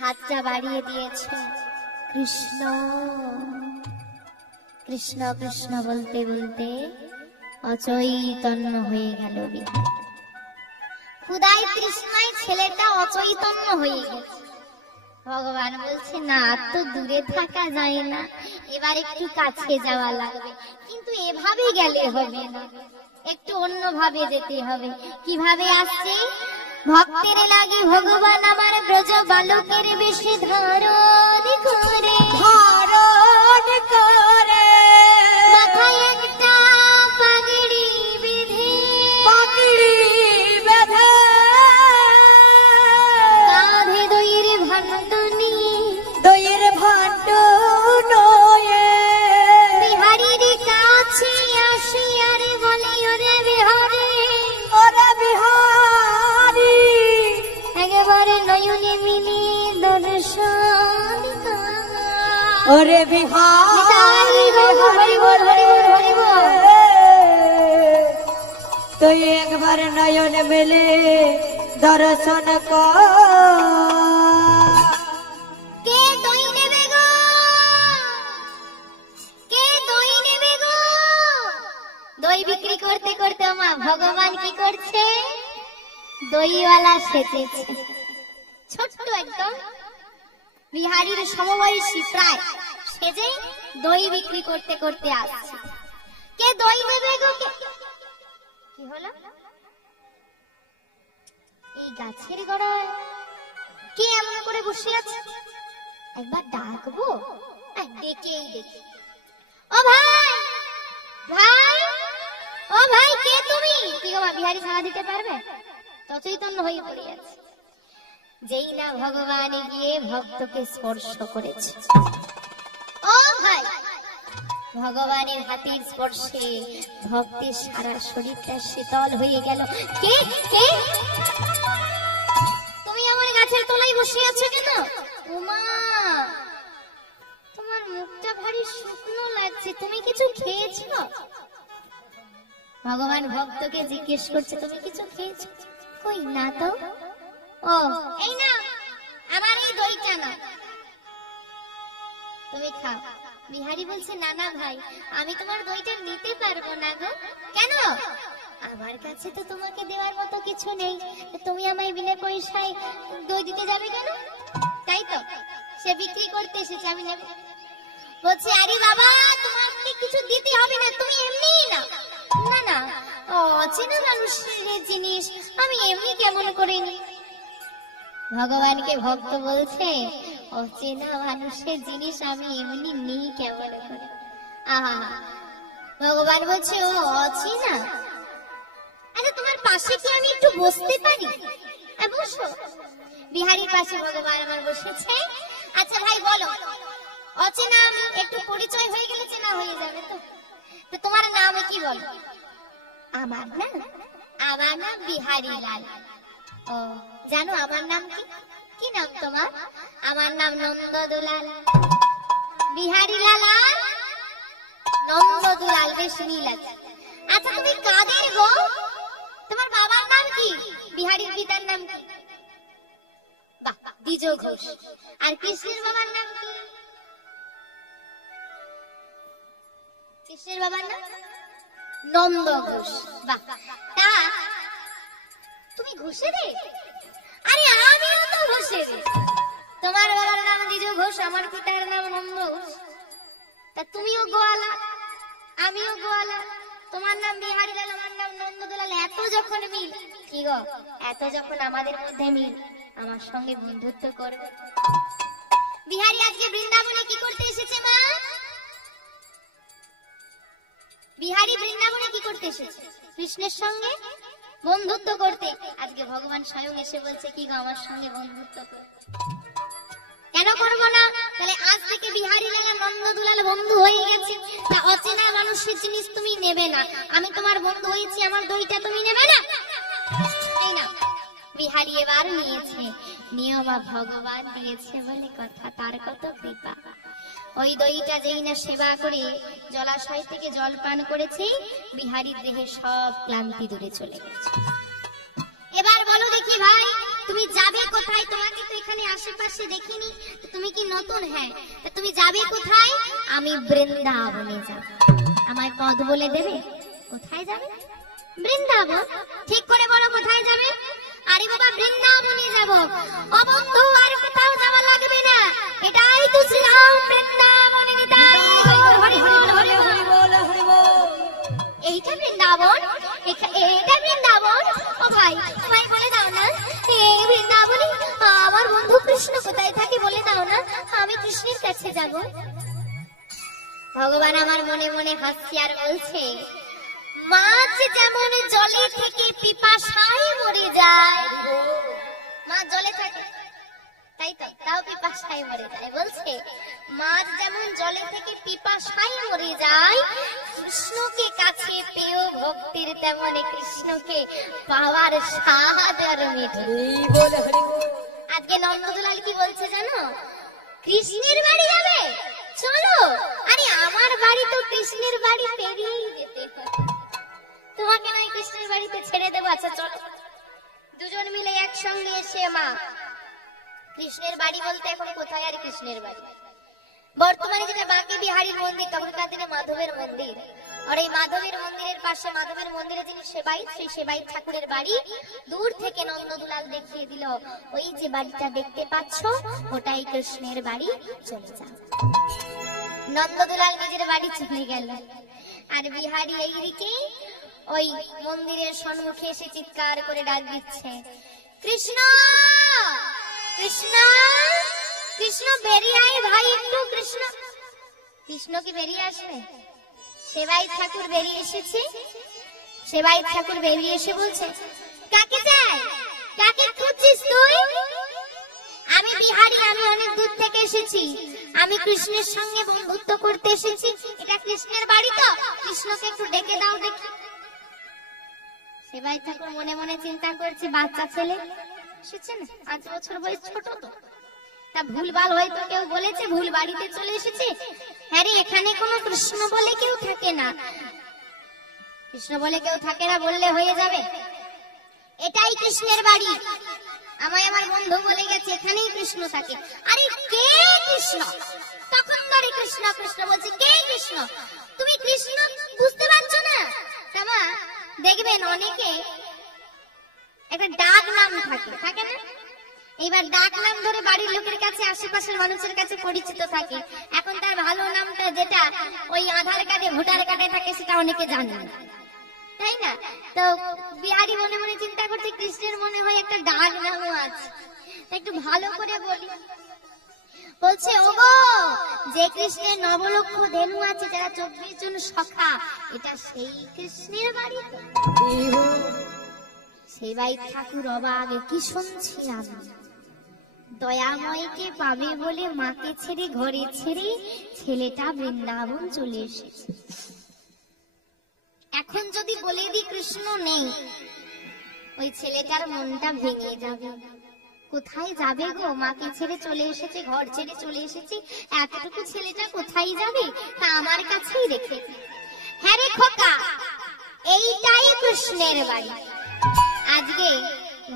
হাতটা বাড়িয়ে দিয়েছে। কৃষ্ণ কৃষ্ণ কৃষ্ণ বলতে বলতে অচৈতন্য হয়ে গেল বিহারী। ক্ষুধায় তৃষ্ণায় ছেলেটা অচৈতন্য হয়ে গেছে। ভগবান বলছে, না তো দূরে থাকা যায় না, এবার একটু কাছে যাওয়া লাগবে, কিন্তু এভাবে গেলে হবে না, একটু অন্যভাবে যেতে হবে। কিভাবে আসছে? ভক্তের লাগে ভগবান আমার ব্রজ বালকের বেশে ধারণ করে, ধারণ করে, মাথায় একটা পাগড়ি বেঁধে, পাগড়ি বেঁধে, কাঁধে দইয়ের ভাণ্ড নিয়ে, দইয়ের ভাণ্ড নয়ে, বিহারীর কাছে আসে আর বলে, ওরে বিহারী, ওরে বিহারী, ওরে বিহারি হরি বল হরি বল হরি বল। তুই একবার নয়ন মেলে দর্শন কর। কে দই নেবে গো, কে দই নেবে গো? দই বিক্রি করতে করতে মা ভগবান কি করছে? দইওয়ালা সেজেছে। ছোট্ট একদম বিহারীর সমবয়সী প্রায়, সেজে দই বিক্রি করতে করতে আসছে। কে দই নেবে গো? কি হলো? এই গাছের গোড়ায় কে এমন করে বসে আছে? একবার ডাকবো, ডেকেই দেখি। ও ভাই, ভাই, ও ভাই, কে তুমি? কি গো মা, বিহারী সাড়া দিতে পারবে? তচৈতন্য হয়ে পড়ে আছে। যেই না ভগবান গিয়ে ভক্তকে স্পর্শ করেছে, ও ভাই, ভগবানের হাতের স্পর্শে ভক্তের সারা শরীরটা শীতল হয়ে গেল। কে কে তুমি আমার গাছের তলায় বসে আছো কেন? ওমা, তোমার মুখটা ভারী শুকনো লাগছে, তুমি কিছু খেয়েছো? ভগবান ভক্তকে জিজ্ঞেস করছে, তুমি কিছু খেয়েছো? কই না তো। ও, এই না, আমার এই দইটা না, তুমি খাও। বিহারী বলছে, না না ভাই, আমি তোমার দইটা নিতে পারবো না গো। কেন? আমার কাছে তো তোমাকে দেওয়ার মতো কিছু নেই, তুমি আমায় বিনা পয়সায় দই দিতে যাবে কেন? তাই তো, সে বিক্রি করতে এসেছে, আমি নেব। বলছে, আরে বাবা, তোমাকে কিছু দিতে হবে না, তুমি এমনিই না। না না, অচেনা মানুষের জিনিস আমি এমনি কেমন করে নি? ভগবানকে ভক্ত বলছে, অচেনা মানুষের জিনিস আমি এমনি নিই কেমন করে? আহা, ভগবান বলছে, ও অচেনা, আরে তোমার পাশে কি আমি একটু বসতে পারি? বসো। বিহারীর পাশে ভগবান আমার বসেছে। আচ্ছা ভাই বলো, অচেনা আমি, একটু পরিচয় হয়ে গেলে চেনা হয়ে যাবে তো। তো তোমার নাম কি বলো? আমার নাম, আমার নাম বিহারী লাল। ও, জানো আমার নাম কি? কি নাম তোমার? আমার নাম নন্দ দুলাল। বিহারী লাল আর নন্দ দুলাল, বেশ মিল আছে। আচ্ছা তুমি কাদের গো? তোমার বাবার নাম কি? বিহারীর পিতার নাম কি? বাহ, দ্বিজ ঘোষ। আর কৃষ্ণের বাবার নাম কি? কৃষ্ণের বাবার নাম নন্দ ঘোষ। বাহ, তা তুমি ঘোষে রে? আরে আমিও তো ঘোষে রে। তোমার বাবার নাম দ্বিজ ঘোষ, আমার পিতার নাম নন্দ ঘোষ। তা তুমিও গোয়ালা, আমিও গোয়ালা, তোমার নাম বিহারী লাল, আমার নাম নন্দ দুলাল। এত যখন মিল, কি গো, এত যখন আমাদের মধ্যে মিল, আমার সঙ্গে বন্ধুত্ব করবে? বিহারী আজকে বৃন্দাবনে কি করতে এসেছে মা? বিহারী বৃন্দাবনে কি করতে এসেছে? কৃষ্ণের সঙ্গে বন্ধুত্ব করতে। আজকে ভগবান স্বয়ং এসে বলছে, কি গো, আমার সঙ্গে বন্ধুত্ব করতে। কেন করবো না? তাহলে আজ থেকে বিহারী লাল নন্দ দুলাল বন্ধু হয়ে গেছে। তা অচেনা মানুষের জিনিস তুমি নেবে না, আমি তোমার বন্ধু হয়েছি, আমার দইটা তুমি নেবে না? এই না, বিহারী এবার নিয়েছে, নিয়মা ভগবান দিয়েছে বলে কথা, তার কত কৃপা। ওই দইটা যেই না সেবা করে জলাশয় থেকে জল পান করেছে, বিহারীর দেহে সব ক্লান্তি দূরে চলে গেছে। এবার বলো দেখি ভাই, তুমি যাবে কোথায়? তোমাকে তো এখানে আশেপাশে দেখিনি, তুমি কি নতুন? হ্যাঁ, তুমি যাবে কোথায়? আমি বৃন্দাবনে যাব। আমায় পথ বলে দেবে? কোথায় যাবে? বৃন্দাবন। ঠিক করে বলো, কোথায় যাবে? আরে বাবা, বৃন্দাবনে যাব। ও বন্ধু, আর কোথাও যাওয়া লাগবে না, এটাই তো ছিলাম বৃন্দাবনে। নিতাই হরি বল হরি বল হরি বল। এইটা বৃন্দাবন, এটা বৃন্দাবন। ও ভাই, ভাই বলে দাও না, এই বৃন্দাবনে আমার বন্ধু কৃষ্ণ কোথায় থাকে বলে দাও না, আমি কৃষ্ণের কাছে যাব। ভগবান আমার মনে মনে হাসছে আর বলছে, মাছ যেমন জলে থেকে পিপাসায় মরে যায়, মাছ জলে থাকে তাই তো, তাও পিপাসায় মরে যায়। বলছে, মাছ যেমন জলে থেকে পিপাসায় মরে যায়, কৃষ্ণকে কাছে পেয়েও ভক্তির তেমনি কৃষ্ণকে পাওয়ার স্বাদ আর মিঠে। আজকে নন্দ দুলাল কি বলছে জানো? কৃষ্ণের বাড়ি যাবে? চলো। আরে আমার বাড়ি তো কৃষ্ণের বাড়ি পেরিয়ে যেতে হয়, তোমাকে নয় কৃষ্ণের বাড়িতে ছেড়ে দেবো। আচ্ছা চলো। দুজন মিলে একসঙ্গে এসে মা কৃষ্ণের বাড়ি বলতে এখন কোথায় আর কৃষ্ণের বাড়ি, বর্তমানে যেটা বাঁকে বিহারীর মন্দির, তখনকার দিনে মাধবের মন্দির। আর এই মাধবের মন্দিরের পাশে মাধবের মন্দিরে যিনি সেবাইত, সেই সেবাইত ঠাকুরের বাড়ি। দূর থেকে নন্দদুলাল দেখিয়ে দিল, ওই যে বাড়িটা দেখতে পাচ্ছ ওটাই কৃষ্ণের বাড়ি, চলে যাও। নন্দদুলাল নিজের বাড়ি চলে গেল, আর বিহারী এইদিকে ওই মন্দিরের সম্মুখে এসে চিৎকার করে ডাক দিচ্ছে, কৃষ্ণ কৃষ্ণ কৃষ্ণ বেরিয়ে আয় ভাই একটু। কৃষ্ণ কৃষ্ণ কি বেরিয়ে আসবে? সেবাইত ঠাকুর বেরিয়ে এসেছে। সেবাইত ঠাকুর বেরিয়ে এসে বলছে, কাকে চাই, কাকে খুঁজছিস তুই? আমি বিহারী, আমি অনেক দূর থেকে এসেছি, আমি কৃষ্ণের সঙ্গে বন্ধুত্ব করতে এসেছি। এটা কৃষ্ণের বাড়ি তো, কৃষ্ণকে একটু ডেকে দাও দেখি। সেবাইত ঠাকুর মনে মনে চিন্তা করছে, বাচ্চা ছেলে এসেছে না, 5 বছর বয়স, ছোট তো, তা ভুলভাল হয়তো কেউ বলেছে, ভুল বাড়িতে চলে এসেছে। হ্যাঁ রে, এখানে কোনো কৃষ্ণ বলে কেউ থাকে না, কৃষ্ণ বলে কেউ থাকে না বললে হয়ে যাবে। এটাই কৃষ্ণের বাড়ি, আমায় আমার বন্ধু বলে গেছে এখানেই কৃষ্ণ থাকে। আরে কে কৃষ্ণ? তখন ধরে কৃষ্ণ কৃষ্ণ বলছে, কে কৃষ্ণ? তুমি কৃষ্ণ বুঝতে পারছো না? তামা দেখবেন অনেকে একটা ডাক নাম থাকে, থাকে না? এইবার ডাক নাম ধরে বাড়ির লোকের কাছে, আশেপাশের মানুষের কাছে পরিচিত থাকে। এখন তার ভালো নামটা যেটা ওই আধার কার্ডে ভোটার কার্ডে থাকে সেটা অনেকে জানে না, তাই না? তো বিহারী মনে মনে চিন্তা করছে, কৃষ্ণের মনে হয় একটা ডাক নামও আছে, একটু ভালো করে বলি। বলছে, ওগো, যে কৃষ্ণের 9 লক্ষ ধেনু আছে, যারা 24 জন সখা, এটা সেই কৃষ্ণের বাড়ি। সেবাইত ঠাকুর অবাক, কি শুনছি আমি? দয়াময়কে পাবে বলে মাকে ছেড়ে, ঘরে ছেড়ে ছেলেটা বৃন্দাবন চলে এসেছে। এখন যদি বলে দি কৃষ্ণ নেই, ওই ছেলেটার মনটা ভেঙে যাবে। কোথায় যাবে গো? মাকে ছেড়ে চলে এসেছে, ঘর ছেড়ে চলে এসেছে, এতটুকু ছেলেটা কোথায় যাবে? তা আমার কাছেই রেখে। হ্যাঁ রে খোকা, এইটাই কৃষ্ণের বাড়ি। আজকে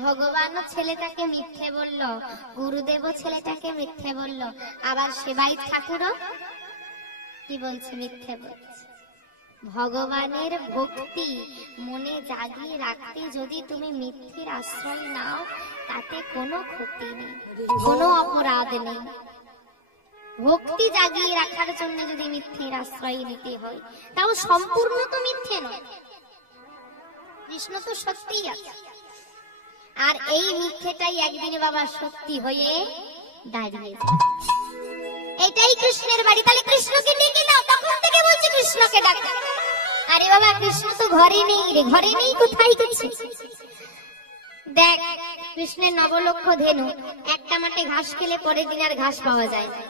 ভগবানও ছেলেটাকে মিথ্যে বলল, গুরুদেবও ছেলেটাকে মিথ্যে বলল, আবার সেবাইত ঠাকুরও কি বলছে? মিথ্যে বলছে। ভগবানের ভক্তি মনে জাগিয়ে রাখতে যদি তুমি মিথ্যের আশ্রয় নাও, তাতে কোনো ক্ষতি নেই, কোনো অপরাধ নেই। ভক্তি জাগিয়ে রাখার জন্য যদি মিথ্যের আশ্রয় নিতে হয়, তাও সম্পূর্ণ তো মিথ্যে নয়, কৃষ্ণ তো সত্যিই আছে। আর এই মিথ্যেটাই একদিন বাবা সত্যি হয়ে দাঁড়িয়েছে। এটাই কৃষ্ণের বাড়ি। তাহলে কৃষ্ণকে ডেকে দাও। তখন থেকে বলছে কৃষ্ণকে ডাকো। আরে বাবা, কৃষ্ণ তো ঘরে নেই রে, ঘরে নেই, কোথায় গেছে? দেখ, কৃষ্ণের 9 লক্ষ ধেনু একটা মাঠে ঘাস খেলে পরের দিন আর ঘাস পাওয়া যায় না।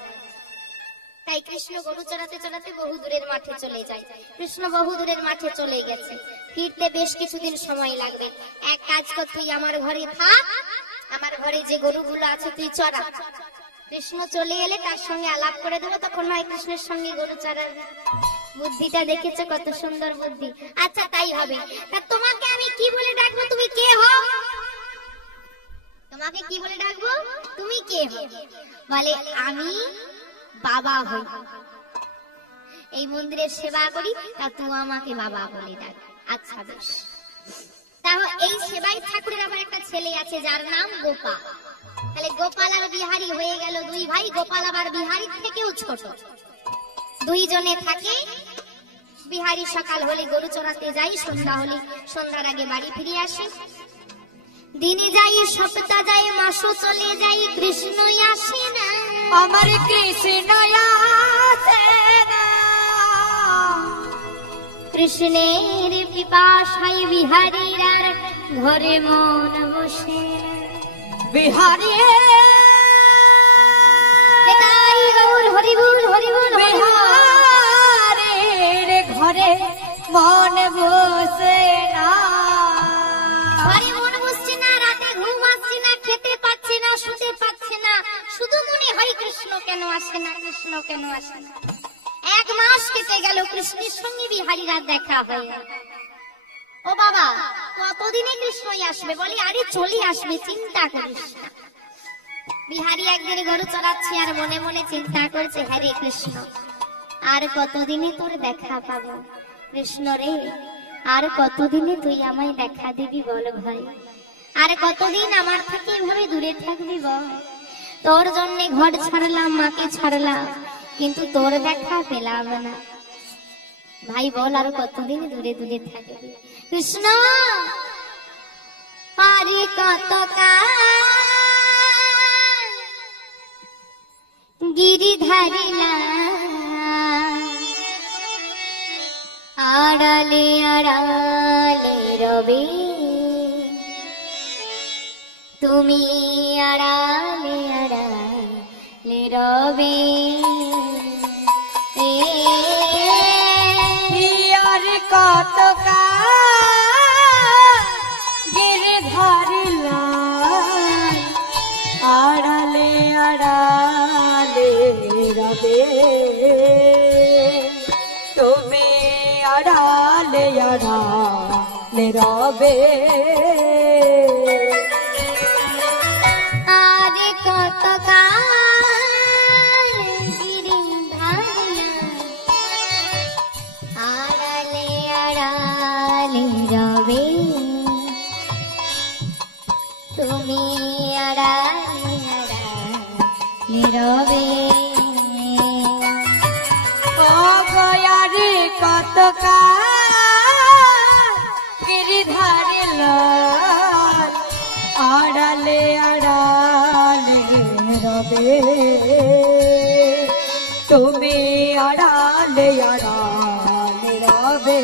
তাই কৃষ্ণ গরু চড়াতে চড়াতে বহু দূরের মাঠে চলে যায়। কৃষ্ণ বহু দূরের মাঠে চলে গেছে, ফিরতে বেশ কিছুদিন সময় লাগবে। এক কাজ কর, তুই আমার ঘরে থাক, আমার ঘরে যে গরুগুলো আছে তুই চড়া। কৃষ্ণ চলে এলে তার সঙ্গে আলাপ করে দেবো, তখন নয় কৃষ্ণের সঙ্গে গরু চড়ার বুদ্ধিটা দেখেছো, কত সুন্দর বুদ্ধি। আচ্ছা তাই হবে। তা তোমাকে আমি কি বলে ডাকবো? তুমি কে হও? তোমাকে কি বলে ডাকবো? তুমি কে হও? বলে, আমি বাবা হই, এই মন্দিরের সেবা করি, তা তুই আমাকে বাবা বলে ডাক। আচ্ছা বেশ। তাহলে এই সেবাইত ঠাকুরের আবার একটা ছেলে আছে যার নাম গোপাল। তাহলে গোপাল আর বিহারী হয়ে গেল 2 ভাই। গোপাল আবার বিহারীর থেকেও ছোট। 2 জনে থাকে। বিহারী সকাল হলে গরু চড়াতে যাই, সন্ধ্যা হলে সন্ধ্যার আগে বাড়ি ফিরে আসে। দিনে যাই, সপ্তাহ যায়, মাসও চলে যাই, কৃষ্ণই আসে না। আমার কৃষ্ণ আসে না। কৃষ্ণের পিপাসায় বিহারীর আর ঘরে মন বসে। বিহারী এটাই গৌর হরিবুল হরিবুল। বিহারীর ঘরে মন বসে না। ঘরে মন বসছে না, রাতে ঘুম আসছে না, খেতে পাচ্ছে না, শুতে পাচ্ছে না, শুধু মনে হয় কৃষ্ণ কেন আসে না, কৃষ্ণ কেন আসে না? 1 মাস কেটে গেল, কৃষ্ণের সঙ্গে বিহারীর আর দেখা হয় না। ও বাবা, কতদিনে কৃষ্ণই আসবে? বলি আরে চলে আসবে, চিন্তা করিস না। বিহারী একদিন গরু চড়াচ্ছে আর মনে মনে চিন্তা করছে, হ্যাঁ রে কৃষ্ণ, আর কতদিনে তোর দেখা পাবো? কৃষ্ণ রে, আর কতদিনে তুই আমায় দেখা দিবি বল ভাই? আর কতদিন আমার থেকে এভাবে দূরে থাকবি বল? তোর জন্য ঘর ছাড়লাম, মাকে ছাড়লাম, কিন্তু তোর দেখা পেলাম না। ভাই বল আর কতদিন দূরে দূরে থাকবি? কৃষ্ণ আরে কত গিরিধারিলা আড়ালে আড়ালে রবে, তুমি আড়ালে আড়ালে রবে। আর কত গিরিধারিলা আড়ালে আড়ালে রবে, তুমি আড়ালে আড়ালে রবে। আরে কত গিরিধারিলা আড়ালে আড়ালে রবে, তুমি আড়ালে আড়ালে রবে। ও গয়ারি কত গিরিধারিলা আড়ালে আড়ালে রবে, তুমি আড়ালে আড়ালে রবে।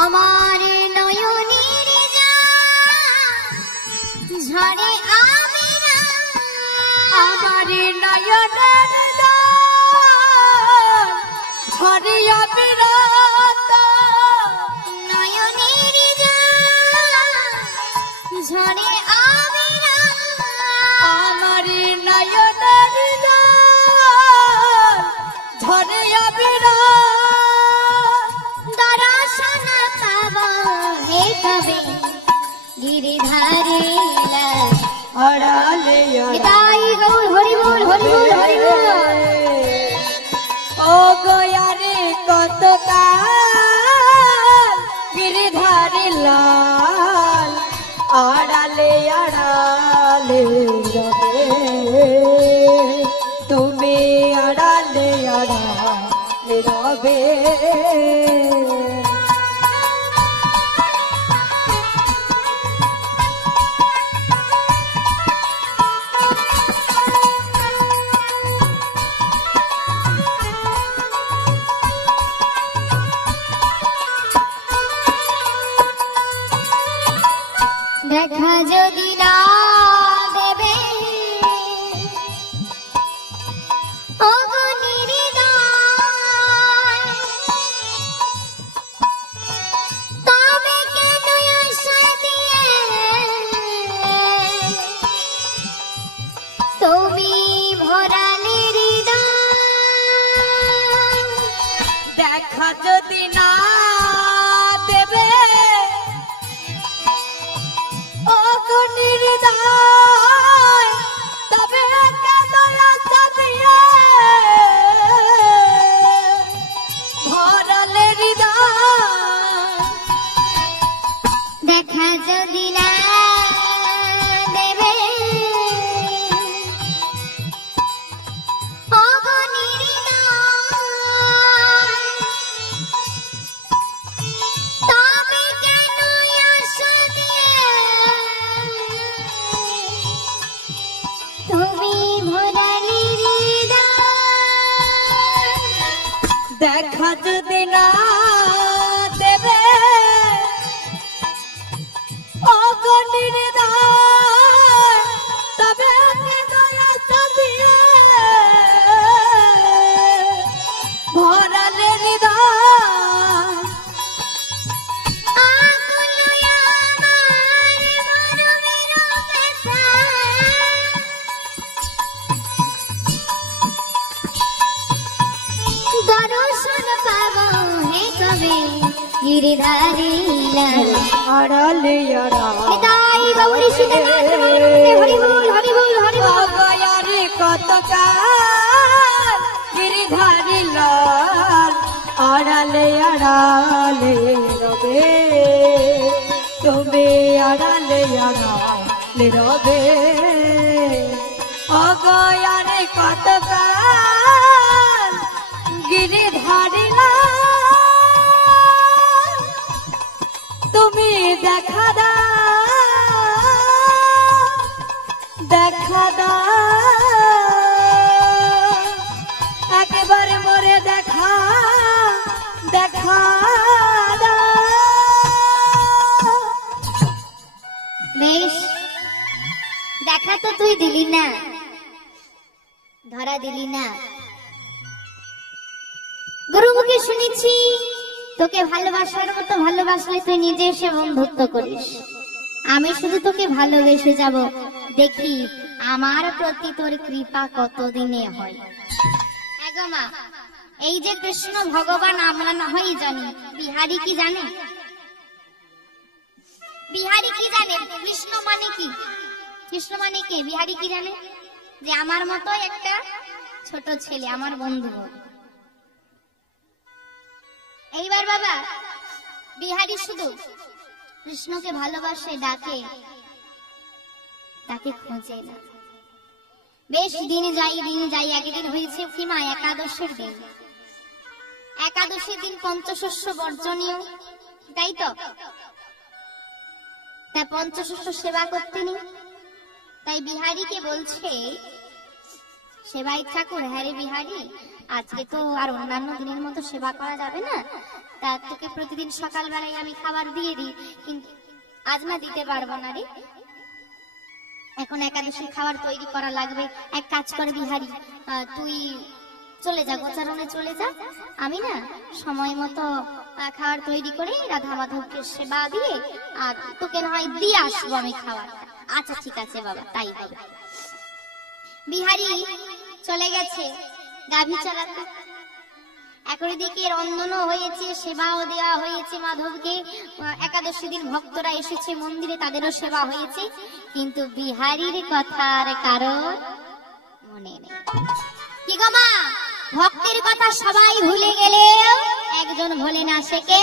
আমার নয়নের ঝরে আমি না, আমার নয়নের ঝরে আমি রাত, নয়নের ঝরে আমি না, আমার নয়নের ঝরে আমি রাত। দর্শন পাব হে কবে গিরিধারিলা আড়ালে তাই গৌর হরি বল হরি বল হরি বল। ও গয়ারে কত গিরিধারিলা আড়ালে আড়ালে রবে, তুমি আড়ালে আড়ালে রবে। দেখা যদি না দেবে তবে কেন আশা দিয়ে তুমি ভরালে হৃদয়? দেখা যদি না দেবে ও নির্দয়, তবে কেন আশা দিয়ে ভরালে হৃদয়? দেখা যদি না দেবে তবে কেন আশা দিয়ে তুমি ভরালে হৃদয়? দেখা যদি না দেবে ও নির্দয়, তবে কেন আশা দিয়ে ভরালে হৃদয়? আকুল আমার মরমের ব্যথা গিরিধারী লাল আড়ালে আড়াল নিতাই গৌরী সুতনাথ হরি বল হরি বল হরি বল গয়ারে কত কাল গিরিধারী লাল আড়ালে আড়ালে রবে তুমি আড়ালে আড়ালে রবে অগয়ারে কত কাল গিরিধারী লাল তুমি দেখা দাও দেখা দাও একেবারে মোরে দেখা দেখা দাও বেশ দেখা তো তুই দিলি না, ধরা দিলি না। গুরুমুখে শুনেছি তোকে ভালোবাসার মতো ভালোবাসলে তুই নিজে এসে বন্ধুত্ব করিস। আমি শুধু তোকে ভালোবেসে যাব, দেখি আমার প্রতি তোর কৃপা কতদিনে হয়। এগো মা, এই যে কৃষ্ণ ভগবান আমরা না হয় জানি, বিহারি কি জানে? বিহারি কি জানে কৃষ্ণ মানে কি? কৃষ্ণ মানে কে? বিহারি কি জানে? যে আমার মতো একটা ছোট ছেলে, আমার বন্ধু। এইবার বাবা, বিহারি শুধু কৃষ্ণকে ভালোবাসে, ডাকে, তাকে খোঁজে না। বেশ দিন যাই একদিন হয়েছে কি মা, একাদশের দিন। একাদশের দিন পঞ্চশস্য বর্জনীয়, তাই তো? তা পঞ্চশস্য সেবা করতে নি, তাই বিহারীকে বলছে সেবাই ঠাকুর, হ্যাঁ রে বিহারি, আজকে তো আর অন্যান্য দিনের মতো সেবা করা যাবে না, তা তোকে প্রতিদিন সকালবেলায় আমি খাবার দিয়ে দিই, কিন্তু আজ না দিতে পারবো না রে, এখন একাদশীর খাবার তৈরি করা লাগবে। এক কাজ কর বিহারি, তুই চলে যা, গোচারণে চলে যা, আমি না সময় মতো খাবার তৈরি করে রাধা মাধবকে সেবা দিয়ে আর তোকে না হয় দিয়ে আসবো আমি খাবারটা। আচ্ছা ঠিক আছে বাবা, তাই হবে। বিহারি চলে গেছে গাভী চালাতে। একদিকে রন্ধনও হয়েছে, সেবাও দেওয়া হয়েছে মাধবকে, একাদশী দিন ভক্তরা এসেছে মন্দিরে, তাদেরও সেবা হয়েছে, কিন্তু বিহারীর কথার কারণ মনে নেই। কি গো মা, ভক্তের কথা সবাই ভুলে গেলেও একজন ভোলে না, সে কে?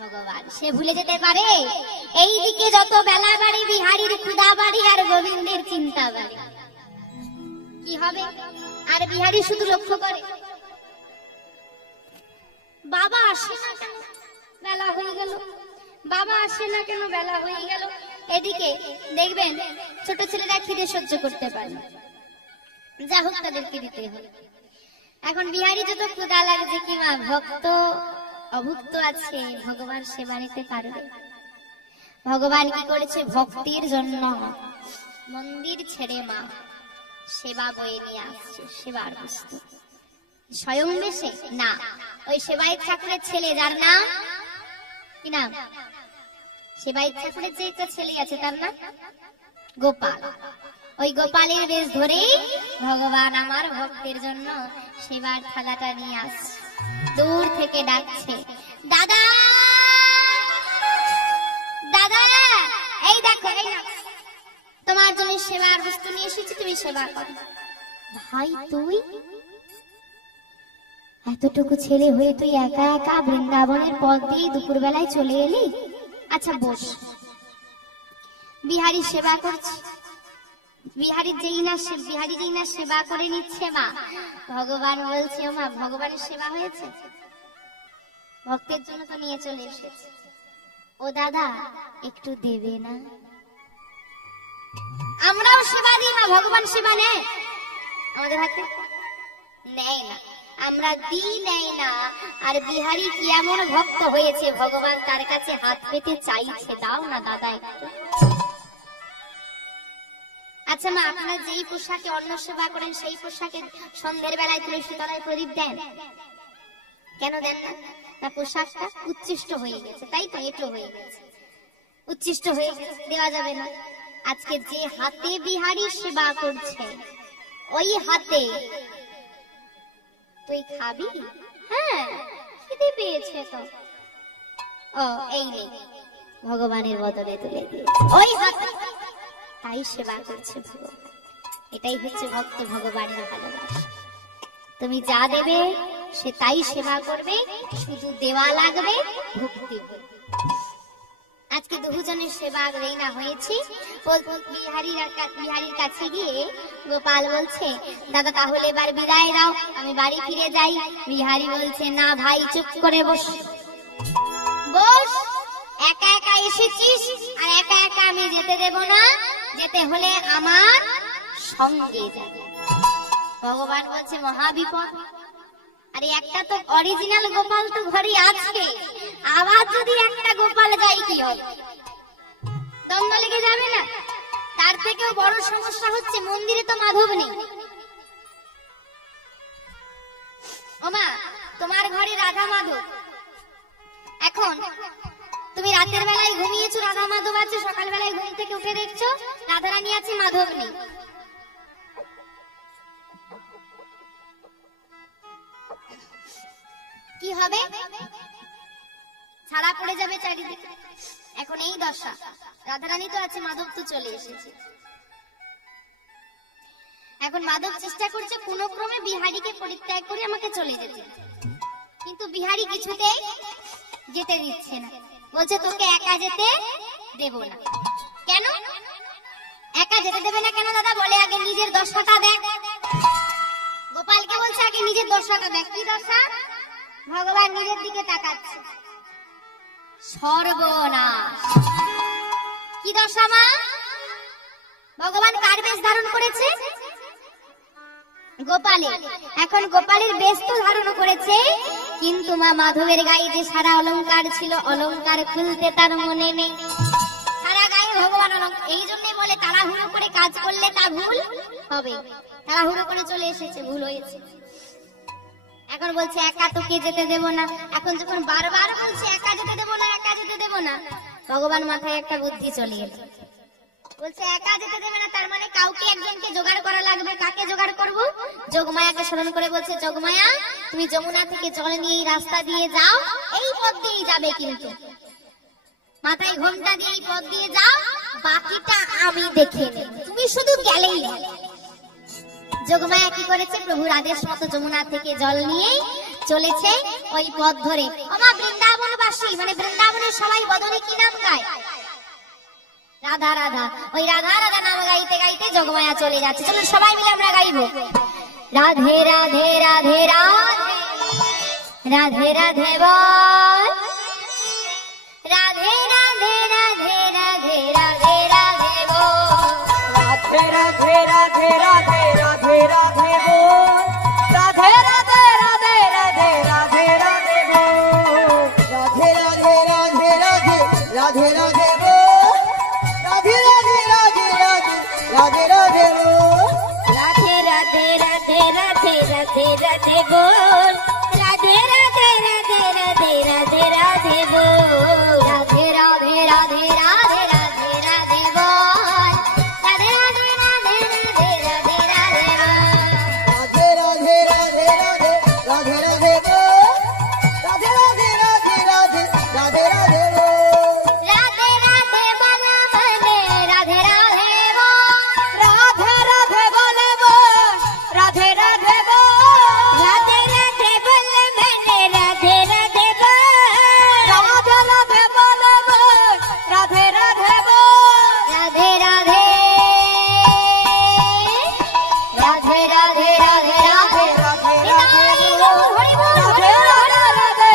ভগবান। সে ভুলে যেতে পারে? এই দিকে যত বেলা বাড়ি বিহারীর ক্ষুধা বাড়ি আর গোবিন্দের চিন্তা বাড়ি, কি হবে? আর বিহারী শুধু লক্ষ্য করে বাবা আসে না কেন, বেলা হয়ে গেল, বাবা আসে না কেন, বেলা হয়ে গেল। এদিকে দেখবেন ছোট ছেলেরা খিদে সহ্য করতে পারে না, যা হোক তাদেরকে দিতে হবে। এখন বিহারী যত ক্ষুধা লাগছে, কি মা ভক্ত অভুক্ত আছে, ভগবান সেবা নিতে পারবে? ভগবান কি করেছে? ভক্তির জন্য মন্দির ছেড়ে মা সেবা বয়ে নিয়ে আসছে, সেবার বস্তু। স্বয়ং বেশে না, ওই সেবাই ঠাকুরের ছেলে, যার নাম কি নাম? সেবাই ঠাকুরের যে একটা ছেলে আছে তার নাম গোপাল। ওই গোপালের বেশ ধরেই ভগবান আমার ভক্তের জন্য সেবার থালাটা নিয়ে আসছে, দূর থেকে ডাকছে, দাদা দাদা, এই দেখো, এই তোমার জন্য সেবার বস্তু নিয়ে এসেছি, তুমি সেবা করো। ভাই তুই এতটুকু ছেলে হয়ে তুই একা একা বৃন্দাবনের পথ দিয়ে দুপুর বেলায় চলে এলি? আচ্ছা বস। বিহারী সেবা করছে, বিহারী যেই না সেবা করে নিচ্ছে মা, ভগবান বলছে, ও মা ভগবানের সেবা হয়েছে, ভক্তের জন্য তো নিয়ে চলে এসেছে, ও দাদা একটু দেবে না? আমরাও সেবা দিই মা, ভগবান সেবা নেয় আমাদের হাতে? নেয় না, আমরা দিই, নেয় না। আর বিহারী কি এমন ভক্ত হয়েছে, ভগবান তার কাছে হাত পেতে চাইছে, দাও না দাদা একটু। আচ্ছা মা, আপনারা যেই পোশাকে অন্ন সেবা করেন সেই পোশাকে সন্ধ্যের বেলায় তুলসী তলায় প্রদীপ দেন, কেন দেন না? তা পোশাকটা উচ্ছিষ্ট হয়ে গেছে, তাই তো, এটো হয়ে গেছে, উচ্ছিষ্ট হয়ে গেছে, দেওয়া যাবে না। আজকে যে হাতে বিহারী সেবা করছে, ওই হাতে তুই খাবি? হ্যাঁ খিদে পেয়েছে তো, ও এই নে ভগবানের বদলে তুলে দিয়েছে ওই হাত, তাই সেবা করছে ভগবান। এটাই হচ্ছে ভক্ত ভগবানের ভালোবাসা। তুমি যা দেবে সে তাই সেবা করবে, শুধু দেওয়া লাগবে, ভক্তি। আজকে দুজনের সেবা আগেই না হয়েছি। বিহারীর কাছে গিয়ে গোপাল বলছে, দাদা তাহলে এবার বিদায় দাও, আমি বাড়ি ফিরে যাই। বিহারী বলছে, না ভাই, চুপ করে বস বস, একা একা এসেছিস আর একা একা আমি যেতে দেব না, যেতে হলে আমার সঙ্গে যাবে। ভগবান বলছে, মহাবিপদ। আরে একটা তো অরিজিনাল গোপাল তো ঘরে আছে, আবার যদি একটা গোপাল যাই কি হবে, দ্বন্দ্ব লেগে যাবে না? তার থেকেও বড় সমস্যা হচ্ছে মন্দিরে তো মাধব নেই। ওমা, তোমার ঘরে রাধা মাধব, এখন তুমি রাতের বেলায় ঘুমিয়েছো, রাধা মাধব আছে, সকাল বেলায় ঘুম থেকে উঠে দেখছো রাধারানী আছে, মাধব নেই। কি হবে? ছাড়া পড়ে যাবে চারিদিকে। এখন এই দশা, রাধারানী তো আছে, মাধব তো চলে এসেছে। এখন মাধব চেষ্টা করছে কোন ক্রমে বিহারীকে পরিত্যাগ করে আমাকে চলে যেতে, কিন্তু বিহারী কিছুতেই যেতে দিচ্ছে না। বলছে, তোকে একা যেতে দেব না। কেন একা যেতে দেবে না কেন দাদা? বলে, আগে নিজের দশাটা দেখ। গোপালকে বলছে, আগে নিজের দশাটা দেখ। কি দশা? ভগবান নিজের দিকে তাকাচ্ছে। সর্বনাশ! কি দশা মা? ভগবান কার বেশ ধারণ করেছে? গোপালের। এখন গোপালের বেশ তো ধারণ করেছে, কিন্তু মা মাধবের গায়ে যে সারা অলংকার ছিল, অলংকার খুলতে তার মনে নেই। সারা গায়ে ভগবান অলংকার। এই জন্যই বলে, তাড়াহুড়ো করে কাজ করলে তা ভুল হবে। তাড়াহুড়ো করে চলে এসেছে, ভুল হয়েছে। এখন বলছে, একা তোকে যেতে দেব না। এখন যখন বারবার বলছে একা যেতে দেব না, একা যেতে দেব না, ভগবান মাথায় একটা বুদ্ধি চলে এলো। বলছে, একা যেতে দেবে না, তার মানে কাউকে একজনকে জোগাড় করা লাগবে। কাকে জোগাড় করব? যোগমায়াকে স্মরণ করে বলছে, যোগমায়া, তুমি যমুনা থেকে জল নিয়ে এই রাস্তা দিয়ে যাও, এই পথ দিয়েই যাবে, কিন্তু মাথায় ঘোমটা দিয়ে এই পথ দিয়ে যাও, বাকিটা আমি দেখে নেব, তুমি শুধু গেলেই হবে। যোগমায়া কি করেছে? প্রভুর আদেশ মতো যমুনা থেকে জল নিয়ে চলেছে ওই পথ ধরে। আমার বৃন্দাবনবাসী, মানে বৃন্দাবনের সবাই বদনে কি নাম গায়? রাধা রাধা। ওই রাধা রাধা নাম গাইতে গাইতে যোগমায়া চলে যাচ্ছে। চলো সবাই মিলে আমরা গাইব, রাধে রাধে রাধে রাধে রাধে রাধে বল, রাধে রাধে রাধে রাধে রাধে রাধে বল, রাধে রাধে রাধে রাধে রাধে রাধে বল, রাধে রাধে রাধে রাধে রাধে রাধে বল, রাধে রাধে রাধে রাধে রাধে রাধে বল, রাধে রাধে রাধে রাধে রাধে রাধে বল, রাধে রাধে রাধে রাধে রাধে রাধে বল, রাধে রাধে রাধে রাধে রাধে রাধে বল, রাধে রাধে রাধে রাধে রাধে রাধে বল, রাধে রাধে রাধে রাধে রাধে রাধে বল, রাধে রাধে রাধে রাধে রাধে রাধে বল, রাধে রাধে রাধে রাধে রাধে রাধে বল, রাধে রাধে বলে বলে রাধে রাধে বল, রাধে রাধে বলে বল, রাধে রাধে বল, রাধে রাধে বলে বলে রাধে রাধে বল, রাধে রাধে বলে বল, রাধে রাধে বল, রাধে রাধে রাধে রাধে রাধে রাধে রাধে রাধে রাধে রাধে রাধে রাধে বল, রাধে রাধে রাধে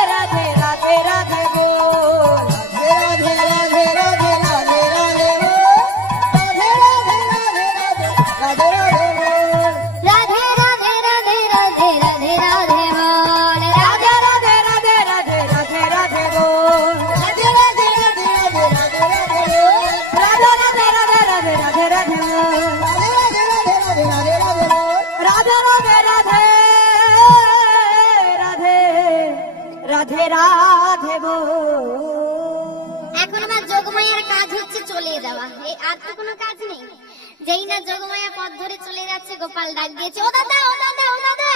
রাধে রাধে বল, রাধে রাধে রাধে রাধে রাধে রাধে বল, রাধে রাধে রাধে রাধে রাধে রাধে বল, রাধে রাধে রাধে রাধে রাধে রাধে বল, রাধে রাধে রাধে রাধে রাধে রাধে বল, রাধে রাধে রাধে রাধে রাধে রাধে বল, রাধে রাধে রাধে রাধে রাধে বল, রাধে রাধে রাধে রাধে রাধে রাধে বল। এখন আমার যোগমায়ার কাজ হচ্ছে চলে যাওয়া, এই আর তো কোনো কাজ নেই। যেই না যোগমায়া পথ ধরে চলে যাচ্ছে, গোপাল ডাক দিয়েছে, ও দাদা ও দাদা ও দাদা,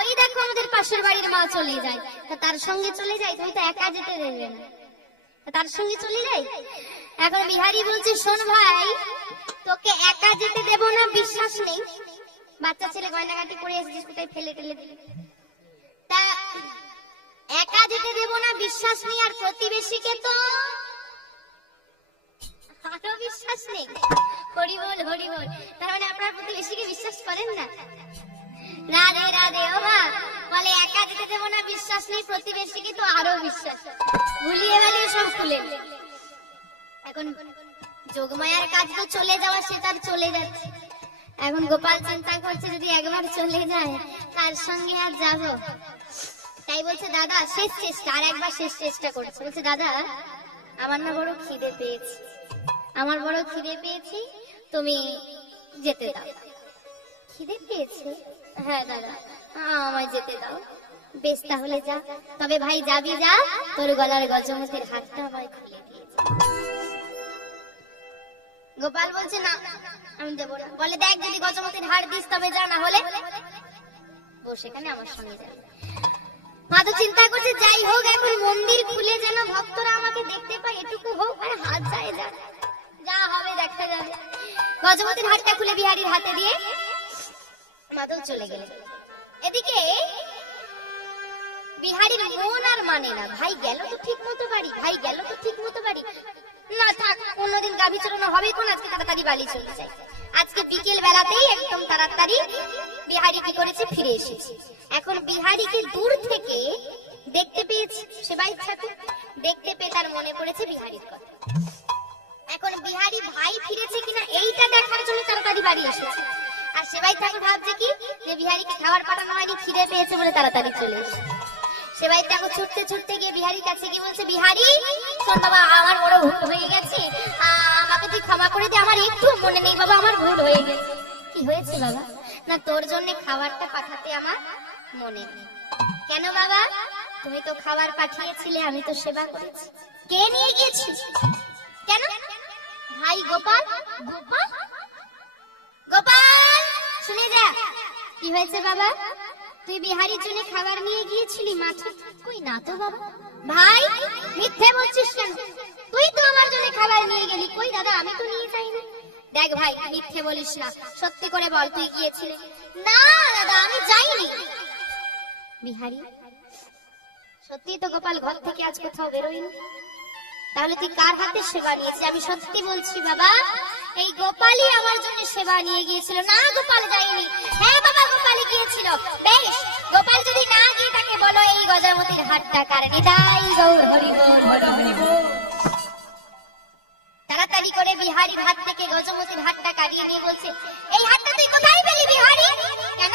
ওই দেখো আমাদের পাশের বাড়ির মা চলে যায়। তো তার সঙ্গে চলে যায়, তুমি তো একা যেতে দেবে না। তার সঙ্গে চলে যায়। এখন বিহারি বলছে, শোন ভাই, তোকে একা যেতে দেব না, বিশ্বাস নেই। বাচ্চা ছেলে গয়নাগাটি করে এসেছিস, কোথায় ফেলে টেলে দিলি, তা একা যেতে দেব না, বিশ্বাস নেই। আর প্রতিবেশীকে তো আরো বিশ্বাস নেই। হরি বল, হরি বল। তার মানে আপনার প্রতিবেশীকে বিশ্বাস করেন না। রাধে রাধে। ও মা বলে, একা যেতে দেব না, বিশ্বাস নেই, প্রতিবেশীকে তো আরো বিশ্বাস। ভুলিয়ে ভালিয়ে সব খুলে। এখন যোগমায়ার কাজ তো চলে যাওয়া, সে তার চলে যাচ্ছে। এখন গোপাল চিন্তা করছে, যদি একবার চলে যায় তার সঙ্গে আর যাবো। তাই বলছে, দাদা শেষ চেষ্টা, আর একবার শেষ চেষ্টা করছে। বলছে, দাদা আমার না বড় খিদে পেয়েছি, আমার বড় খিদে পেয়েছি, তুমি যেতে দাও। খিদে পেয়েছে? হ্যাঁ দাদা, আমায় যেতে দাও। বেশ তাহলে যা। তবে ভাই যাবি যা, তোর গলার গজমতির হাতটা আমায় খুলে দিয়ে যা। গোপাল বলছে, না আমি দেবো না। বলে, দেখ যদি গজমতির হার দিস তবে যা, না হলে বস এখানে আমার সঙ্গে যাবে। মাধব চিন্তা করছে, যাই হোক এখন মন্দির খুলে যেন ভক্তরা আমাকে দেখতে পায়, এটুকু হোক, আর হাত যায় যা, যা হবে দেখা যাবে। গজমতির হারটা খুলে বিহারীর হাতে দিয়ে মাধব চলে গেলেন। এদিকে বিহারীর মন আর মানে না, ভাই গেল তো ঠিক মতো বাড়ি, ভাই গেল তো ঠিক মতো বাড়ি, না থাক অন্যদিন গাভী চড়ানো হবে কোন, আজকে তাড়াতাড়ি বাড়ি চলে যায়। আজকে বিকেল বেলাতেই একদম তাড়াতাড়ি বিহারী কি করেছে, ফিরে এসেছে। এখন বিহারীকে দূর থেকে দেখতে পেয়েছে সেবাই ঠাকুর, দেখতে পেয়ে তার মনে পড়েছে বিহারীর কথা। এখন বিহারী ভাই ফিরেছে কিনা এইটা দেখার জন্য তাড়াতাড়ি বাড়ি এসেছে। আর সেবাই ঠাকুর ভাবছে কি, যে বিহারীকে খাবার পাঠানো হয়নি, খিদে পেয়েছে বলে তাড়াতাড়ি চলে এসেছে। সেবাই ঠাকুর ছুটতে ছুটতে গিয়ে বিহারীর কাছে গিয়ে বলছে, বিহারী শোন বাবা, আমার বড় ভুল হয়ে গেছে, আমাকে তুই ক্ষমা করে দে, আমার একটু মনে নেই বাবা, আমার ভুল হয়ে গেছে। কি হয়েছে বাবা? না তোর জন্য খাবারটা পাঠাতে আমার মনে নেই। কেন বাবা? তুমি তো খাবার পাঠিয়েছিলে, আমি তো সেবা করেছি। কে নিয়ে গিয়েছি? কেন? ভাই গোপাল। গোপাল? গোপাল শুনে যা। কি হয়েছে বাবা? তুই বিহারীর জন্য খাবার নিয়ে গিয়েছিলি মাঠে? কই না তো বাবা। ভাই মিথ্যে বলছিস কেন? তুই তো আমার জন্য খাবার নিয়ে গেলি। কই দাদা, আমি তো নিয়ে যাইনি। দেখ ভাই মিথ্যে বলিস না, সত্যি করে বল তুই গিয়েছিলি। না দাদা আমি যাইনি। বিহারী সত্যি তো গোপাল ঘর থেকে আজ কোথাও বেরোয়নি, তাহলে তুই কার হাতে সেবা নিয়েছিস? আমি সত্যি বলছি বাবা, এই গোপালই আমার জন্য সেবা নিয়ে গিয়েছিল। না গোপাল যায়নি। হ্যাঁ বাবা গোপালই গিয়েছিল। বেশ, গোপাল যদি না গিয়ে থাকে বলো এই গজমতির হাতটা কার? নিতাই গৌর হরি বল, হরি বল। তাড়াতাড়ি করে বিহারীর হাত থেকে গজমতির হাতটা কাটিয়ে দিয়ে বলছে, এই হাতটা তুই কোথায় পেলি বিহারী? কেন?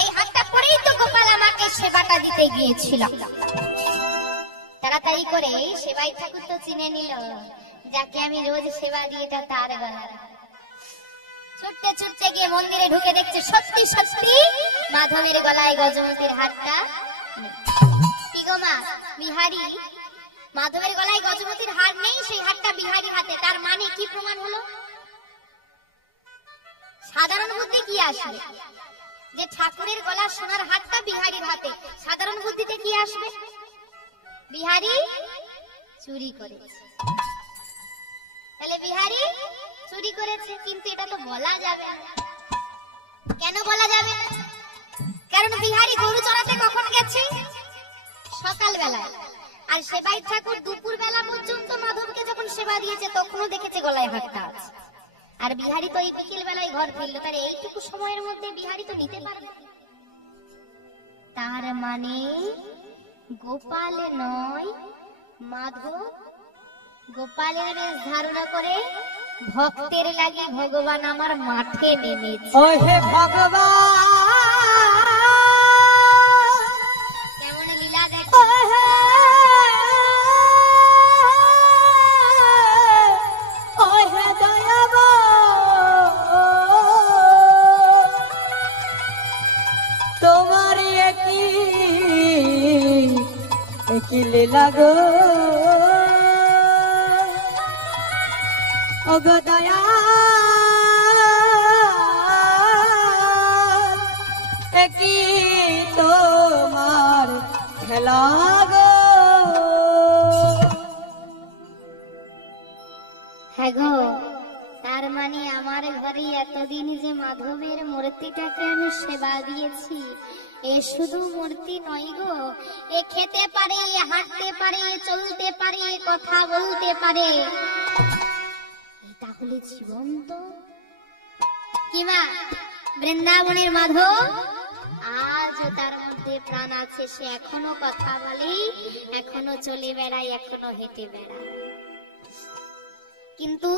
এই হাতটা পরেই তো গোপাল আমাকে সেবাটা দিতে গিয়েছিল। তাড়াতাড়ি করে সেবাই ঠাকুর তো চিনে নিল, যাকে আমি রোজ সেবা দিয়ে তার গলার। ছুটতে ছুটতে গিয়ে মন্দিরে ঢুকে দেখছে সত্যি সত্যি মাধবের গলায় গজমতির হাতটা। কি গো মা, বিহারী মাধবের গলায় গজমতির হার নেই, সেই হাতটা বিহারীর হাতে। তার মানে কি প্রমাণ হলো? সাধারণ বুদ্ধি কি আসবে যে ঠাকুরের গলা সোনার হাতটা বিহারীর হাতে? সাধারণ বুদ্ধিতে কি আসবে? বিহারী চুরি করেছে। তাহলে বিহারী চুরি করেছে, কিন্তু এটা তো বলা যাবে না। কেন বলা যাবে না? কারণ বিহারী গরু চড়াতে কখন গেছে? সকাল বেলায়। আর সেবাই ঠাকুর দুপুর বেলা পর্যন্ত মাধবকে যখন সেবা দিয়েছে তখনও দেখেছে গলায় হাতটা আছে। আর বিহারী তো এই বিকেল বেলায় ঘর ফিরলো, তার এইটুকু সময়ের মধ্যে বিহারী তো নিতে পারবে। তার মানে গোপাল নয় মাধব গোপালের বেশ ধারণা করে ভক্তের লাগে ভগবান আমার মাঠে নেমেছে। ও হে ভগবান, কেমন লীলা দেখ। ও হে দয়াবা, তোমার একই লীলা গো। ও গো দয়া একই তোমার খেলা গো। হ্যাঁ গো, তার মানে আমার ঘরে এতদিন যে মাধবের মূর্তিটাকে আমি সেবা দিয়েছি, এ শুধু মূর্তি নয় গো, এ খেতে পারে, হাঁটতে পারে, চলতে পারে, কথা বলতে পারে। এটা হলো জীবন্ত। কি মা, বৃন্দাবনের মাধব আজ তার মধ্যে প্রাণ আছে, সে এখনো কথা বলে, এখনো চলে বেড়ায়, এখনো হেঁটে বেড়ায়। কিন্তু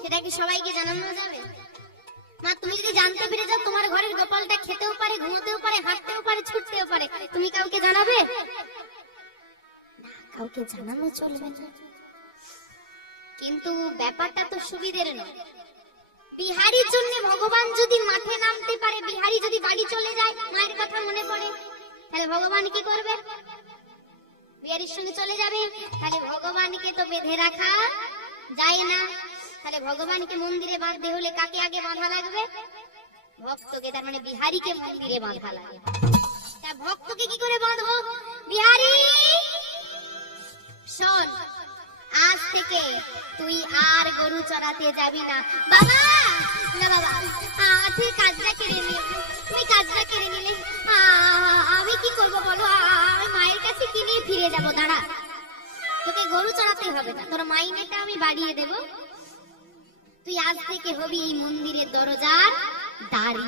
সেটা কি সবাইকে জানানো যাবে? মা, তুমি যদি জানতে পেরে যাও তোমার ঘরের গোপালটা খেতেও পারে, ঘুমোতেও পারে, হাঁটতেও পারে, ছুটতেও পারে, তুমি কাউকে জানাবে না? কাউকে জানানো চলবে না। কিন্তু ব্যাপারটা তো সুবিধের নয়। বিহারীর জন্য ভগবান যদি মাঠে নামতে পারে, বিহারী যদি বাড়ি চলে যায়, মায়ের কথা মনে পড়ে, তাহলে ভগবান কি করবে? বিহারীর সঙ্গে চলে যাবে। তাহলে ভগবানকে তো বেঁধে রাখা যায় না। তাহলে ভগবানকে মন্দিরে বাঁধতে হলে কাকে আগে বাঁধা লাগবে? ভক্তকে। তার মানে বিহারীকে মন্দিরে বাঁধা লাগবে। তা ভক্তকে কি করে বাঁধবো? বিহারী শোন, আজ থেকে তুই আর গরু চড়াতে যাবি না। বাবা, না বাবা, তুই কাজটা কেড়ে নিলে, তুমি কাজটা কেড়ে নিলে, আমি কি করবো বলো? আমি মায়ের কাছে কি নিয়ে ফিরে যাবো? দাঁড়া, তোকে গরু চড়াতে হবে না, তোর মাইনেটা আমি বাড়িয়ে দেব। তুই আজ থেকে হবি এই মন্দিরের দরজার দাঁড়ি,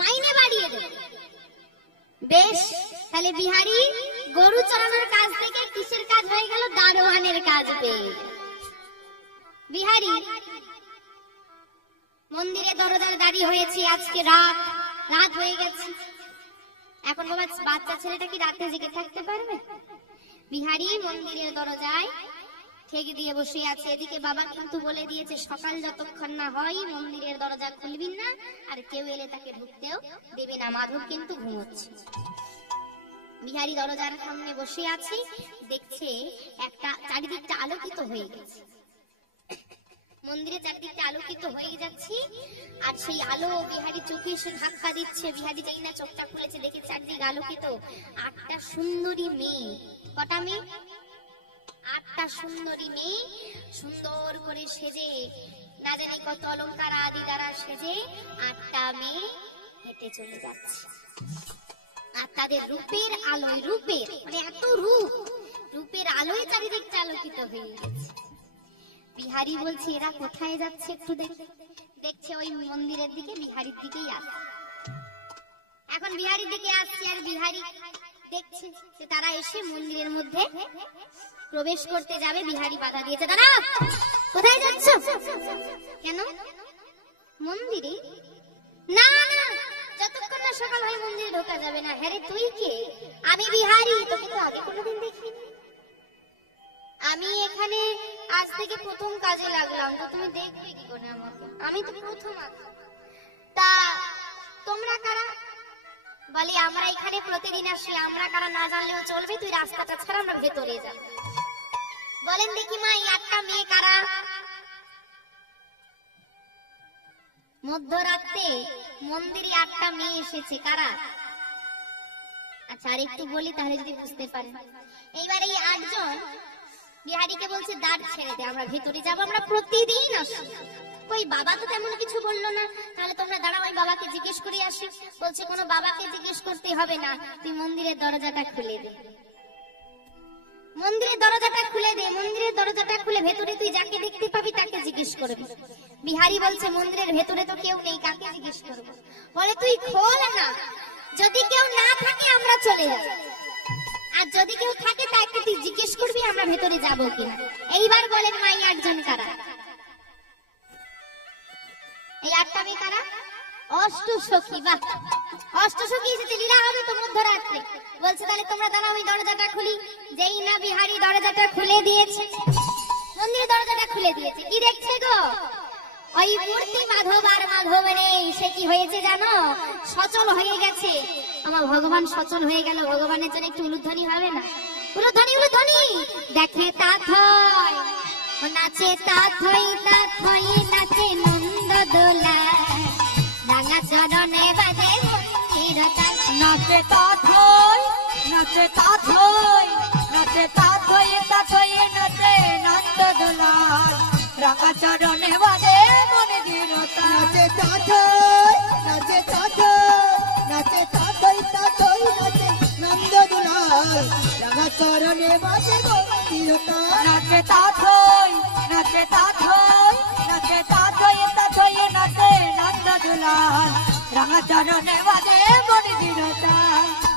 মাইনে বাড়িয়ে দেব। বেশ, তাহলে বিহারী গরু চড়ানোর কাজ থেকে কিসের কাজ হয়ে গেল? দারোয়ানের কাজ পেয়ে। বিহারী মন্দিরে দরজার দাঁড়ি হয়েছে। আজকে রাত হয়ে গেছে। এখন বাবা, বাচ্চা ছেলেটা কি রাতে জেগে থাকতে পারবে? বিহারী মন্দিরের দরজায় ঠেক দিয়ে বসে আছে। এদিকে বাবা কিন্তু বলে দিয়েছে, সকাল যতক্ষণ না হয় মন্দিরের দরজা খুলবি না, আর কেউ এলে তাকে ঢুকতেও দেবে না। মাধব কিন্তু ঘুমোচ্ছে। বিহারী দরজার সামনে বসে আছে, দেখছে একটা চারিদিকটা আলোকিত হয়ে গেছে। মন্দিরে চারিদিকটা আলোকিত হয়ে যাচ্ছে, আর সেই আলো বিহারী চোখে এসে ধাক্কা দিচ্ছে। বিহারী যাই না চোখটা খুলেছে, দেখে চারদিক আলোকিত। 8টা সুন্দরী মেয়ে। কটা মেয়ে? 8টা সুন্দরী মেয়ে, সুন্দর করে সেজে, না জানি কত অলংকার আদি দ্বারা সেজে 8টা মেয়ে হেঁটে চলে যাচ্ছে। আর তাদের রূপের আলোয়, রূপের মানে এত রূপের আলোয় চারিদিকটা আলোকিত হয়ে গেছে। বিহারী বলছে, এরা কোথায় যাচ্ছে একটু দেখছে ওই মন্দিরের দিকে, বিহারীর দিকেই আসছে। এখন বিহারীর দিকে আসছে, আর বিহারী দেখছে যে তারা এসে মন্দিরের মধ্যে প্রবেশ করতে যাবে। বিহারী বাধা দিয়েছে, দাঁড়া, কোথায় যাচ্ছ? কেন মন্দিরে? না না, যতক্ষণ না সকাল হয় মন্দিরে ঢোকা যাবে না। হ্যাঁ রে, তুই কে? আমি বিহারী, তোকে তো আগে কোনোদিন দেখিনি। আমি এখানে আজ থেকে প্রথম কাজে লাগলাম, তো তুমি দেখবে কি করে আমাকে? আমি তো প্রথম। তা তোমরা কারা? বলে, আমরা এখানে প্রতিদিন আসি। আমরা কারা না জানলেও চলবে, তুই রাস্তাটা ছাড়া আমরা ভেতরে যাব। বলেন দেখি মা, এই 8টা মেয়ে কারা? মধ্যরাতে মন্দিরে 8টা মেয়ে এসেছে, কারা? আচ্ছা, আর একটু বলি তাহলে যদি বুঝতে পারেন। এইবার এই 8 জন বিহারীকে বলছে, দ্বার ছেড়ে দে, আমরা ভেতরে যাব, আমরা প্রতিদিন আসি। কই বাবা তো তেমন কিছু বললো না। তাহলে তোমরা দাঁড়াও, ওই বাবাকে জিজ্ঞেস করে আসি। বলছে, কোনো বাবাকে জিজ্ঞেস করতে হবে না, তুই মন্দিরের দরজাটা খুলে দে। মন্দিরের দরজাটা খুলে দে। মন্দিরের দরজাটা খুলে ভেতরে তুই যাকে দেখতে পাবি তাকে জিজ্ঞেস করবি। বিহারী বলছে, মন্দিরের ভেতরে তো কেউ নেই, কাকে জিজ্ঞেস করব? বলে, তুই খোল না, যদি কেউ না থাকে আমরা চলে যাব, আর যদি কেউ থাকে তাকে তুই জিজ্ঞেস করবি আমরা ভেতরে যাবো কিনা। এইবার বলেন মা, এই 8 জন কারা? এই 8টা মেয়ে কারা? অষ্টসখী। বাহ, অষ্টসখী এসেছে, লীলা হবে তো মধ্যরাত্রে। বলছে, তাহলে তোমরা দাঁড়াও, ওই দরজাটা খুলি। যেই না বিহারী দরজাটা খুলে দিয়েছে, মন্দিরের দরজাটা খুলে দিয়েছে, কি দেখছে গো? ওই মূর্তি মাধব আর মাধব নেই। সে কি হয়েছে জানো? সচল হয়ে গেছে। আমার ভগবান সচল হয়ে গেল। ভগবানের জন্য একটু উলুধ্বনি হবে না? উলুধ্বনি, উলুধ্বনি। দেখে তাথয়, নাচে তাথই, তাথই নাচে নন্দ দোলায়, রাঙা চরণে বাজে মন্দির তাল। নাচে তাথই, নাচে তাথই, নাচে তাথই, তাথই নাচে নন্দ দোলায়, রাঙা চরণে বাজে মনে দৃঢ়তা। নাচে তাথই নাচে তাথই নাচে তাথই তাথই নাচে নন্দ দুলাল রাঙা চরণে বাজে মন্দিরতা। নাচে তাথই নাচে তাথই নাচে তাথই তাথই নাচে নন্দ দুলাল রাঙা চরণে বাজে মনে দৃঢ়তা।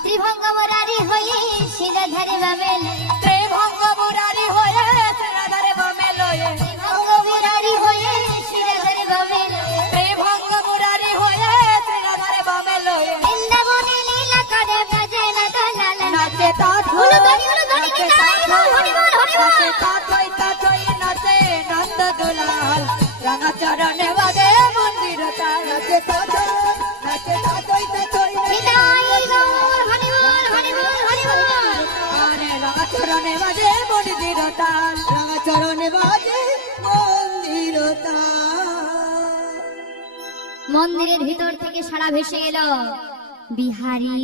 ত্রিভঙ্গ মুরারি হয়ে শিরাধারে বামেল, ত্রিভঙ্গ মুরারি হয়ে শিরাধারে বামেল, ত্রিভঙ্গ মুরারি হয়ে শিরাধারে বামেল, ত্রিভঙ্গ মুরারি হয়ে শিরাধারে বামেল। বৃন্দাবনে লীলা করে বাজে না দোলাল। নাচে তাথই হলো ধনি নাচে তাই হরি বল হরি বল। নাচে তাথই তাথই নাচে নন্দ দুলাল রাঙা চরণে বাজে মন্দিরতা। নাচে তাথই নাচে তাথই তাথই নিতাই গৌর হরি বল হরি বল হরি বল। আরে রাঙা চরণে বাজে মন্দিরতা। রাঙা চরণে বাজে মন্দিরতা। মন্দিরের ভিতর থেকে সারা ভেসে এলো, বিহারী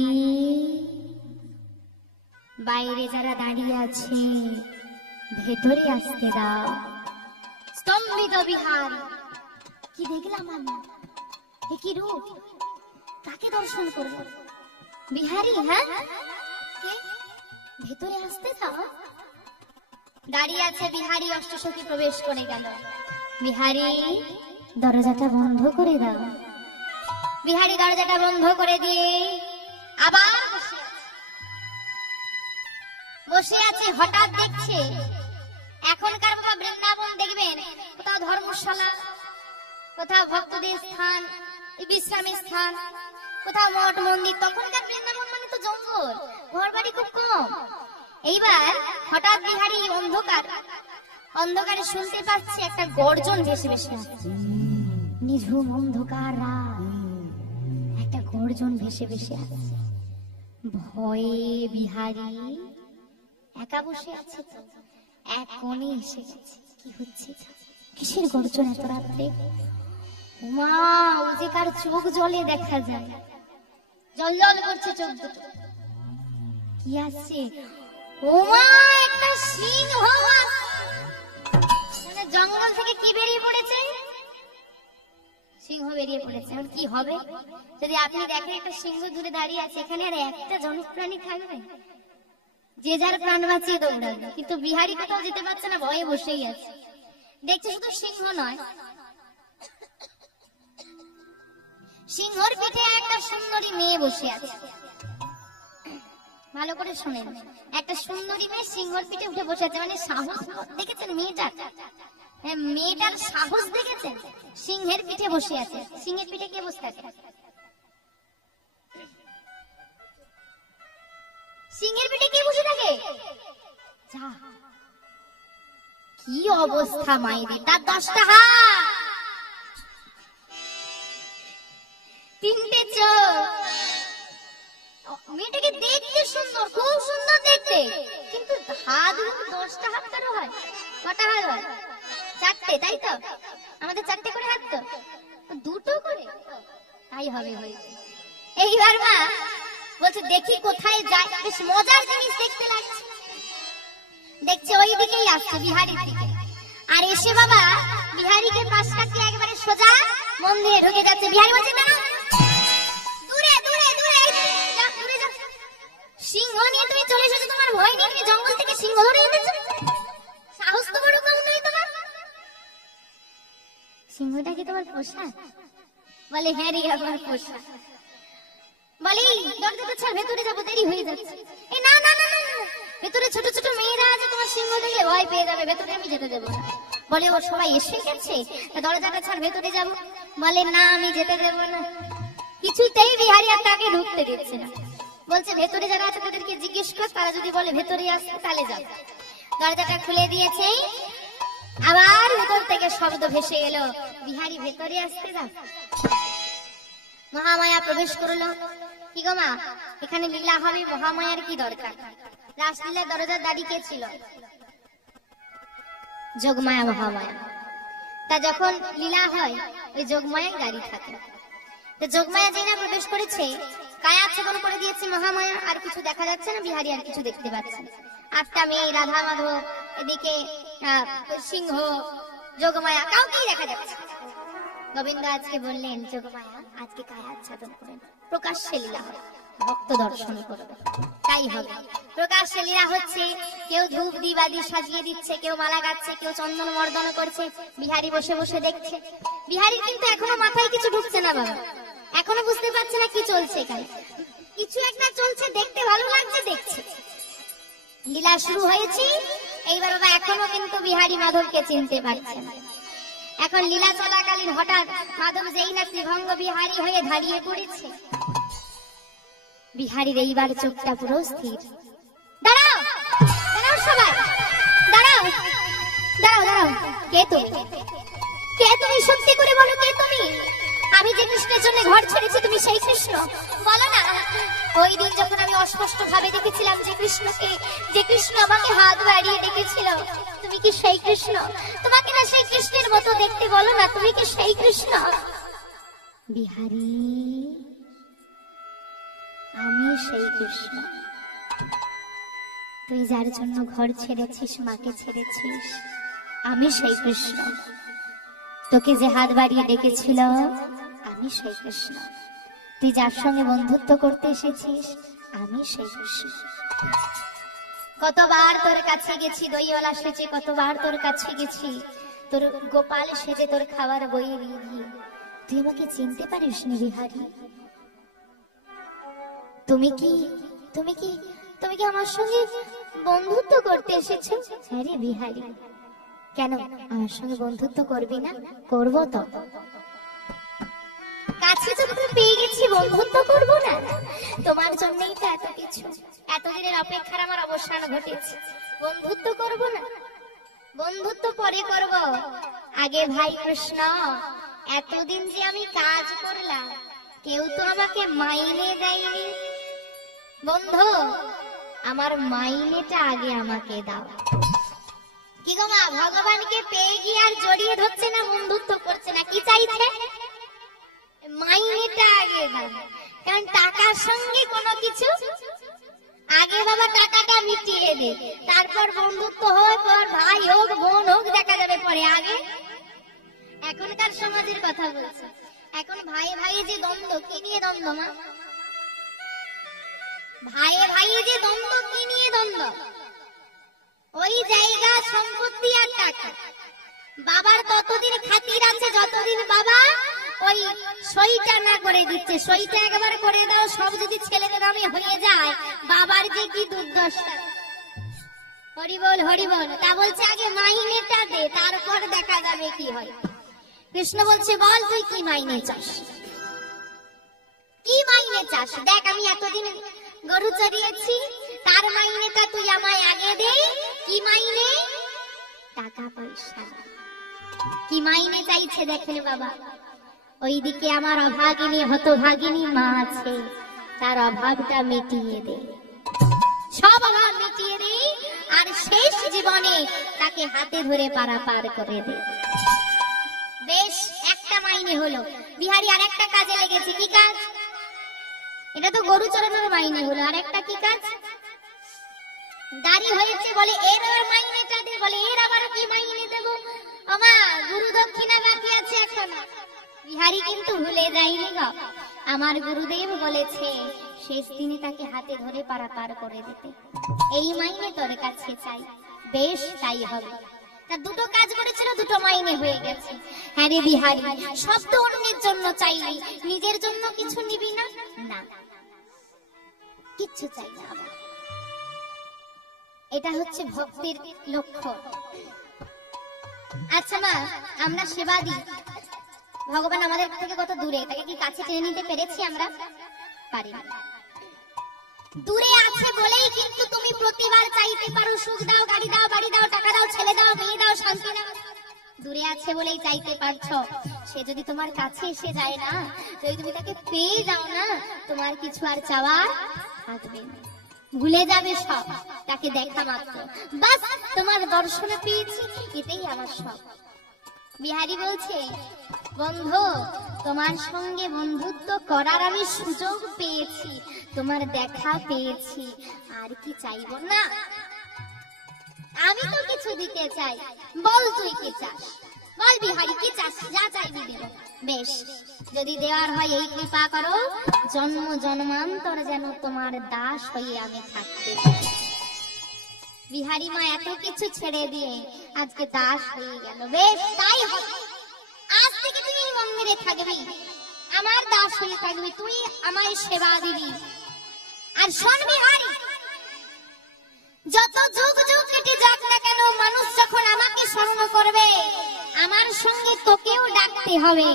বাইরে যারা দাঁড়িয়ে আছে ভেতরে আসতে দাও। স্তম্ভিত বিহার, কি দেখলাম আমি, এ কি রূপ, কাকে দর্শন করব? বিহারী, হ্যাঁ কে? ভেতরে আসতে দাও। দাঁড়িয়ে আছে বিহারী, অষ্টসখী প্রবেশ করে গেল। বিহারী দরজাটা বন্ধ করে দাও। বিহারী দরজাটা বন্ধ করে দিয়ে আবার বসে আছে। হঠাৎ দেখছে এখনকার বাবা বৃন্দাবন দেখবেন কোথাও ধর্মশালা, কোথাও ভক্তদের স্থান, বিশ্রামের স্থান, কোথাও মঠ মন্দির। তখনকার বৃন্দাবন মানে তো জঙ্গল, ঘর বাড়ি খুব কম। এইবার হঠাৎ বিহারী অন্ধকারে শুনতে পাচ্ছে একটা গর্জন ভেসে ভেসে আসছে। নিঝুম অন্ধকার রাত, একটা গর্জন ভেসে ভেসে আসছে। ভয়ে বিহারী একা বসে আছে, তো এক কোণে এসে গেছে। কি হচ্ছে, কিসের গর্জন এত রাত্রে? উমা, ওদিকার চোখ জলে দেখা যায়, জল জল করছে চোখ দুটো। কি আসছে? উমা, একটা সিংহ মানে জঙ্গল থেকে কি বেরিয়ে পড়েছে? সিংহ বেরিয়ে পড়েছে। এখন কি হবে যদি আপনি দেখেন একটা সিংহ দূরে দাঁড়িয়ে আছে, এখানে আর একটা জনপ্রাণী থাকবে? যে যার প্রাণ বাঁচিয়ে দৌড়াবে। কিন্তু বিহারী কোথাও যেতে পারছে না, ভয়ে বসেই আছে। দেখছে শুধু সিংহ নয়, সিংহর পিঠে একটা সুন্দরী মেয়ে বসে আছে। ভালো করে শুনেন, একটা সুন্দরী মেয়ে সিংহর পিঠে উঠে বসে আছে। মানে সাহস দেখেছেন মেয়েটার? মেয়েটার সাহস দেখেছেন? সিংহের পিঠে বসে আছে। সিংহের পিঠে কে বসে থাকে? সিংহের পিঠে কে বসে থাকে? কি অবস্থা মাইরি, তার 10টা হাত, 3টে চোখ। মেয়েটাকে দেখতে সুন্দর, খুব সুন্দর দেখতে, কিন্তু হাত 10টা হাত কারো হয়? কটা হাত হয়? 4টে, তাই তো? আমাদের 4টে করে হাত, তো 2টো করে তাই হবে হয়েছে। এইবার মা বলছে দেখি কোথায় যায়, বেশ মজার জিনিস দেখতে লাগছে। দেখছে ওই দিকেই আসছে, বিহারীর দিকে। আর এসে বাবা বিহারীকে পাশ কাটিয়ে একবারে সোজা মন্দিরে ঢুকে যাচ্ছে। বিহারী বলছে না, দূরে দূরে দূরে যা, দূরে যা। সিংহ নিয়ে তুমি চলে এসেছো, তোমার ভয় নেই? তুমি জঙ্গল থেকে সিংহ ধরে এনেছো, সাহস তো বড় কম নয় তোমার। সিংহটা কি তোমার পোষা? বলে হ্যাঁ রে, আমার পোষা। বলে দরজাটা ছাড়, ভেতরে যাবো, দেরি হয়ে যাচ্ছে। এ না না না না, ভেতরে ছোট ছোট মেয়েরা আছে, তোমার সিংহ দেখলে ভয় পেয়ে যাবে, ভেতরে আমি যেতে দেবো না। বলে ও সবাই এসে গেছে, দরজাটা ছাড়, ভেতরে যাবো। বলে না, আমি যেতে দেবো না। কিছুতেই বিহারী আর তাকে ঢুকতে দিচ্ছে না। বলছে ভেতরে যারা আছে তাদেরকে জিজ্ঞেস কর, তারা যদি বলে ভেতরে আসতে তাহলে যাবে। দরজাটা খুলে দিয়েছে, আবার ভেতর থেকে শব্দ ভেসে এলো, বিহারী ভেতরে আসতে দাও। মহামায়া প্রবেশ করলো। কি গো মা, এখানে লীলা হবে, মহামায়ার কি দরকার? রাসলীলার দরজার দাঁড়ি কে ছিল? যোগমায়া, মহামায়া। তা যখন লীলা হয় ওই যোগমায়ার গাড়ি থাকে। তো যোগমায়া যে না প্রবেশ করেছে, কায়া আচ্ছাদন করে দিয়েছে মহামায়া, আর কিছু দেখা যাচ্ছে না, বিহারী আর কিছু দেখতে পাচ্ছে না। 8টা মেয়ে, রাধা মাধব, এদিকে সিংহ, যোগমায়া কাউকেই দেখা যাচ্ছে না। গোবিন্দ আজকে বললেন, যোগমায়া আজকে কার আচ্ছাদন করেন, প্রকাশ্যে লীলা হবে, ভক্ত দর্শন করবে। তাই হবে, প্রকাশ্যে লীলা হচ্ছে। কেউ ধূপ দিবাদি সাজিয়ে দিচ্ছে, কেউ মালা গাচ্ছে, কেউ চন্দন মর্দন করছে, বিহারী বসে বসে দেখছে। বিহারীর কিন্তু এখনো মাথায় কিছু ঢুকছে না বাবা, এখনো বুঝতে পারছে না কি চলছে এখানে। কিছু একটা চলছে, দেখতে ভালো লাগছে, দেখছে। লীলা শুরু হয়েছে এইবার বাবা, এখনো কিন্তু বিহারী মাধবকে চিনতে পারছে না। এখন লীলা চলাকালীন হঠাৎ মাধব যেই না ত্রিভঙ্গ বিহারী হয়ে দাঁড়িয়ে পড়েছে, বিহারীর এইবার চোখটা পুরো স্থির। দাঁড়াও, দাঁড়াও সবাই, দাঁড়াও, দাঁড়াও, দাঁড়াও। কে তুমি? কে তুমি? সত্যি করে বলো, কে তুমি? আমি যে কৃষ্ণের জন্য ঘর ছেড়েছি, তুমি সেই কৃষ্ণ? বলো না। ওই দিন যখন আমি অস্পষ্ট ভাবে দেখেছিলাম যে কৃষ্ণকে, যে কৃষ্ণ আমাকে হাত বাড়িয়ে ডেকেছিল, তুমি কি সেই কৃষ্ণ? তোমাকে না সেই কৃষ্ণের মতো দেখতে, বলো না তুমি কি সেই কৃষ্ণ? বিহারী, আমি সেই কৃষ্ণ। তুই যার জন্য ঘর ছেড়েছিস, মাকে ছেড়েছিস, আমি সেই কৃষ্ণ। তোকে যে হাত বাড়িয়ে ডেকেছিল, আমি সেই কৃষ্ণ। তুই যার সঙ্গে বন্ধুত্ব করতে এসেছিস, আমি সেই কৃষ্ণ। কতবার তোর কাছে গেছি, দইওয়ালা সেজে কতবার তোর কাছে গেছি, তোর গোপাল সেজে তোর খাবার বইয়ে নিয়ে, তুই আমাকে চিনতে পারিস নি বিহারী? তুমি কি তুমি কি তুমি কি আমার সঙ্গে বন্ধুত্ব করতে এসেছো? হ্যাঁ রে বিহারী, কেন আমার সঙ্গে বন্ধুত্ব করবি না? করবো তো, কাছে যখন পেয়ে গেছি বন্ধুত্ব করবো না? তোমার জন্যই তো এত কিছু, এতদিনের অপেক্ষার আমার অবসান ঘটেছে। বন্ধুত্ব করবো না? বন্ধুত্ব পরে করব, আগে ভাই কৃষ্ণ এতদিন যে আমি কাজ করলাম, কেউ তো আমাকে মাইনে দেয়নি। বন্ধু, আমার মাইনেটা আগে আমাকে দাও। কি গো মা, ভগবানকে পেয়ে গিয়ে আর জড়িয়ে ধরছে না, বন্ধুত্ব করছে না, কি চাইছে? মাইনেটা আগে দাও। কারণ টাকার সঙ্গে কোনো কিছু, আগে বাবা টাকাটা মিটিয়ে দে, তারপর বন্ধুত্ব হোক, পর ভাই হোক বোন হোক দেখা যাবে পরে। আগে এখনকার সমাজের কথা বলছে, এখন ভাই ভাই যে দ্বন্দ্ব, কি নিয়ে দ্বন্দ্ব মা? ভাই ভাই যে দ্বন্দ্ব, কি নিয়ে দ্বন্দ্ব? ওই জায়গা, সম্পত্তি আর টাকা। বাবার ততদিন খাতির আছে যতদিন বাবা ওই সইটা না করে দিচ্ছে। সইটা একবার করে দাও, সব যদি ছেলেদের নামে হয়ে যায়, বাবার যে কি দুর্দশা। হরি বল, হরি বল। তা বলছে আগে মাইনেটা দে, তারপর দেখা যাবে কি হয়। কৃষ্ণ বলছে, বল তুই কি মাইনে চাস? কি মাইনে চাস? দেখ আমি এতদিন গরু চড়িয়েছি, তার মাইনেটা তুই আমায় আগে দে। কি মাইনে? টাকা পয়সা। কি মাইনে চাইছে দেখেন বাবা। ওইদিকে আমার অভাগিনী হতভাগিনী মা আছে, তার অভাবটা মিটিয়ে দে, সব অভাব মিটিয়ে দে, আর শেষ জীবনে তাকে হাতে ধরে পারাপার করে দে। বেশ, একটা মাইনে হলো। বিহারী আর একটা কাজে লেগেছে। কি কাজ? এটা তো গরু চড়ানোর মাইনে হলো, আর একটা কি কাজ? দাড়ি হয়েছে, বলে এর মাইনেটা দে। বলে এর আবার কি মাইনে দেবো? আমা গুরু দক্ষিণা বাকি আছে এখনো। বিহারী কিন্তু ভুলে যায়নি গো, আমার গুরুদেব বলেছে শেষ দিনে তাকে হাতে ধরে পারাপার করে দিতে। এই মাইনে তোর কাছে চাই। বেশ, তাই হবে। তা দুটো কাজ করেছিল, দুটো মাইনে হয়ে গেছে। হ্যাঁ রে বিহারী, সব তো অন্যের জন্য চাইলি, নিজের জন্য কিছু নিবি না? না, কিচ্ছু চাই না আমার। এটা হচ্ছে ভক্তির লক্ষ্য। আচ্ছা মা, আমরা সেবা দিই, ভগবান আমাদের থেকে কত দূরে, তাকে কি কাছে টেনে নিতে পেরেছি আমরা? পারি না। দূরে আছে বলেই কিন্তু তুমি প্রতিবার চাইতে পারো, সুখ দাও, গাড়ি দাও, বাড়ি দাও, টাকা দাও, ছেলে দাও, মেয়ে দাও, শান্তি দাও। দূরে আছে বলেই চাইতে পারছো। সে যদি তোমার কাছে এসে যায় না, যদি তুমি তাকে পেয়ে যাও না, তোমার কিছু আর চাওয়া থাকবে না, ভুলে যাবে সব। তাকে দেখা মাত্র বাস তোমার দর্শনে পেয়েছি, এটাই আমার সব। বিহারী বলছে, বন্ধু তোমার সঙ্গে বন্ধুত্ব করার আমি সুযোগ পেয়েছি, তোমার দেখা পেয়েছি, আর কি চাইবো না? আমি তো কিছু দিতে চাই, বল তুই কি চাস? যা চাইবি দেব। বেশ, যদি দেওয়ার হয় এই কৃপা করো, জন্ম জন্মান্তর যেন তোমার দাস হয়ে আমি থাকতে পারি। বিহারী মা এত কিছু ছেড়ে দিয়ে আজকে দাস হয়ে গেল। বেশ, তাই হবে। আজ থেকে তুই এই মন্দিরে থাকবি, আমার দাস হয়ে থাকবি, তুই আমায় সেবা দিবি। আর শোন বিহারী, যত যুগ যুগ কেটে যাক না কেন, মানুষ যখন আমাকে স্মরণ করবে, আমার সঙ্গে তোকেও ডাকতে হবে।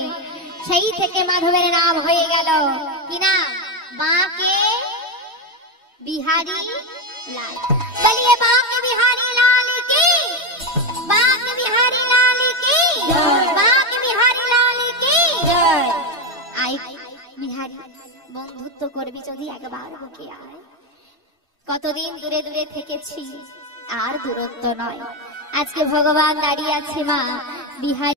সেই থেকে মাধবের নাম হয়ে গেল কি না, বাঁকে বিহারী লাল। বলিয়ে বাঁকে বিহারী লাল কি, বাঁকে বিহারী লাল কি, বাঁকে বিহারী লাল কি। আয় বিহারী, বন্ধুত্ব করবি যদি একবার বুকে আয়। কতদিন দূরে দূরে থেকেছি, আর দূরত্ব নয়। আজকে ভগবান দাঁড়িয়ে আছে মা, বিহারী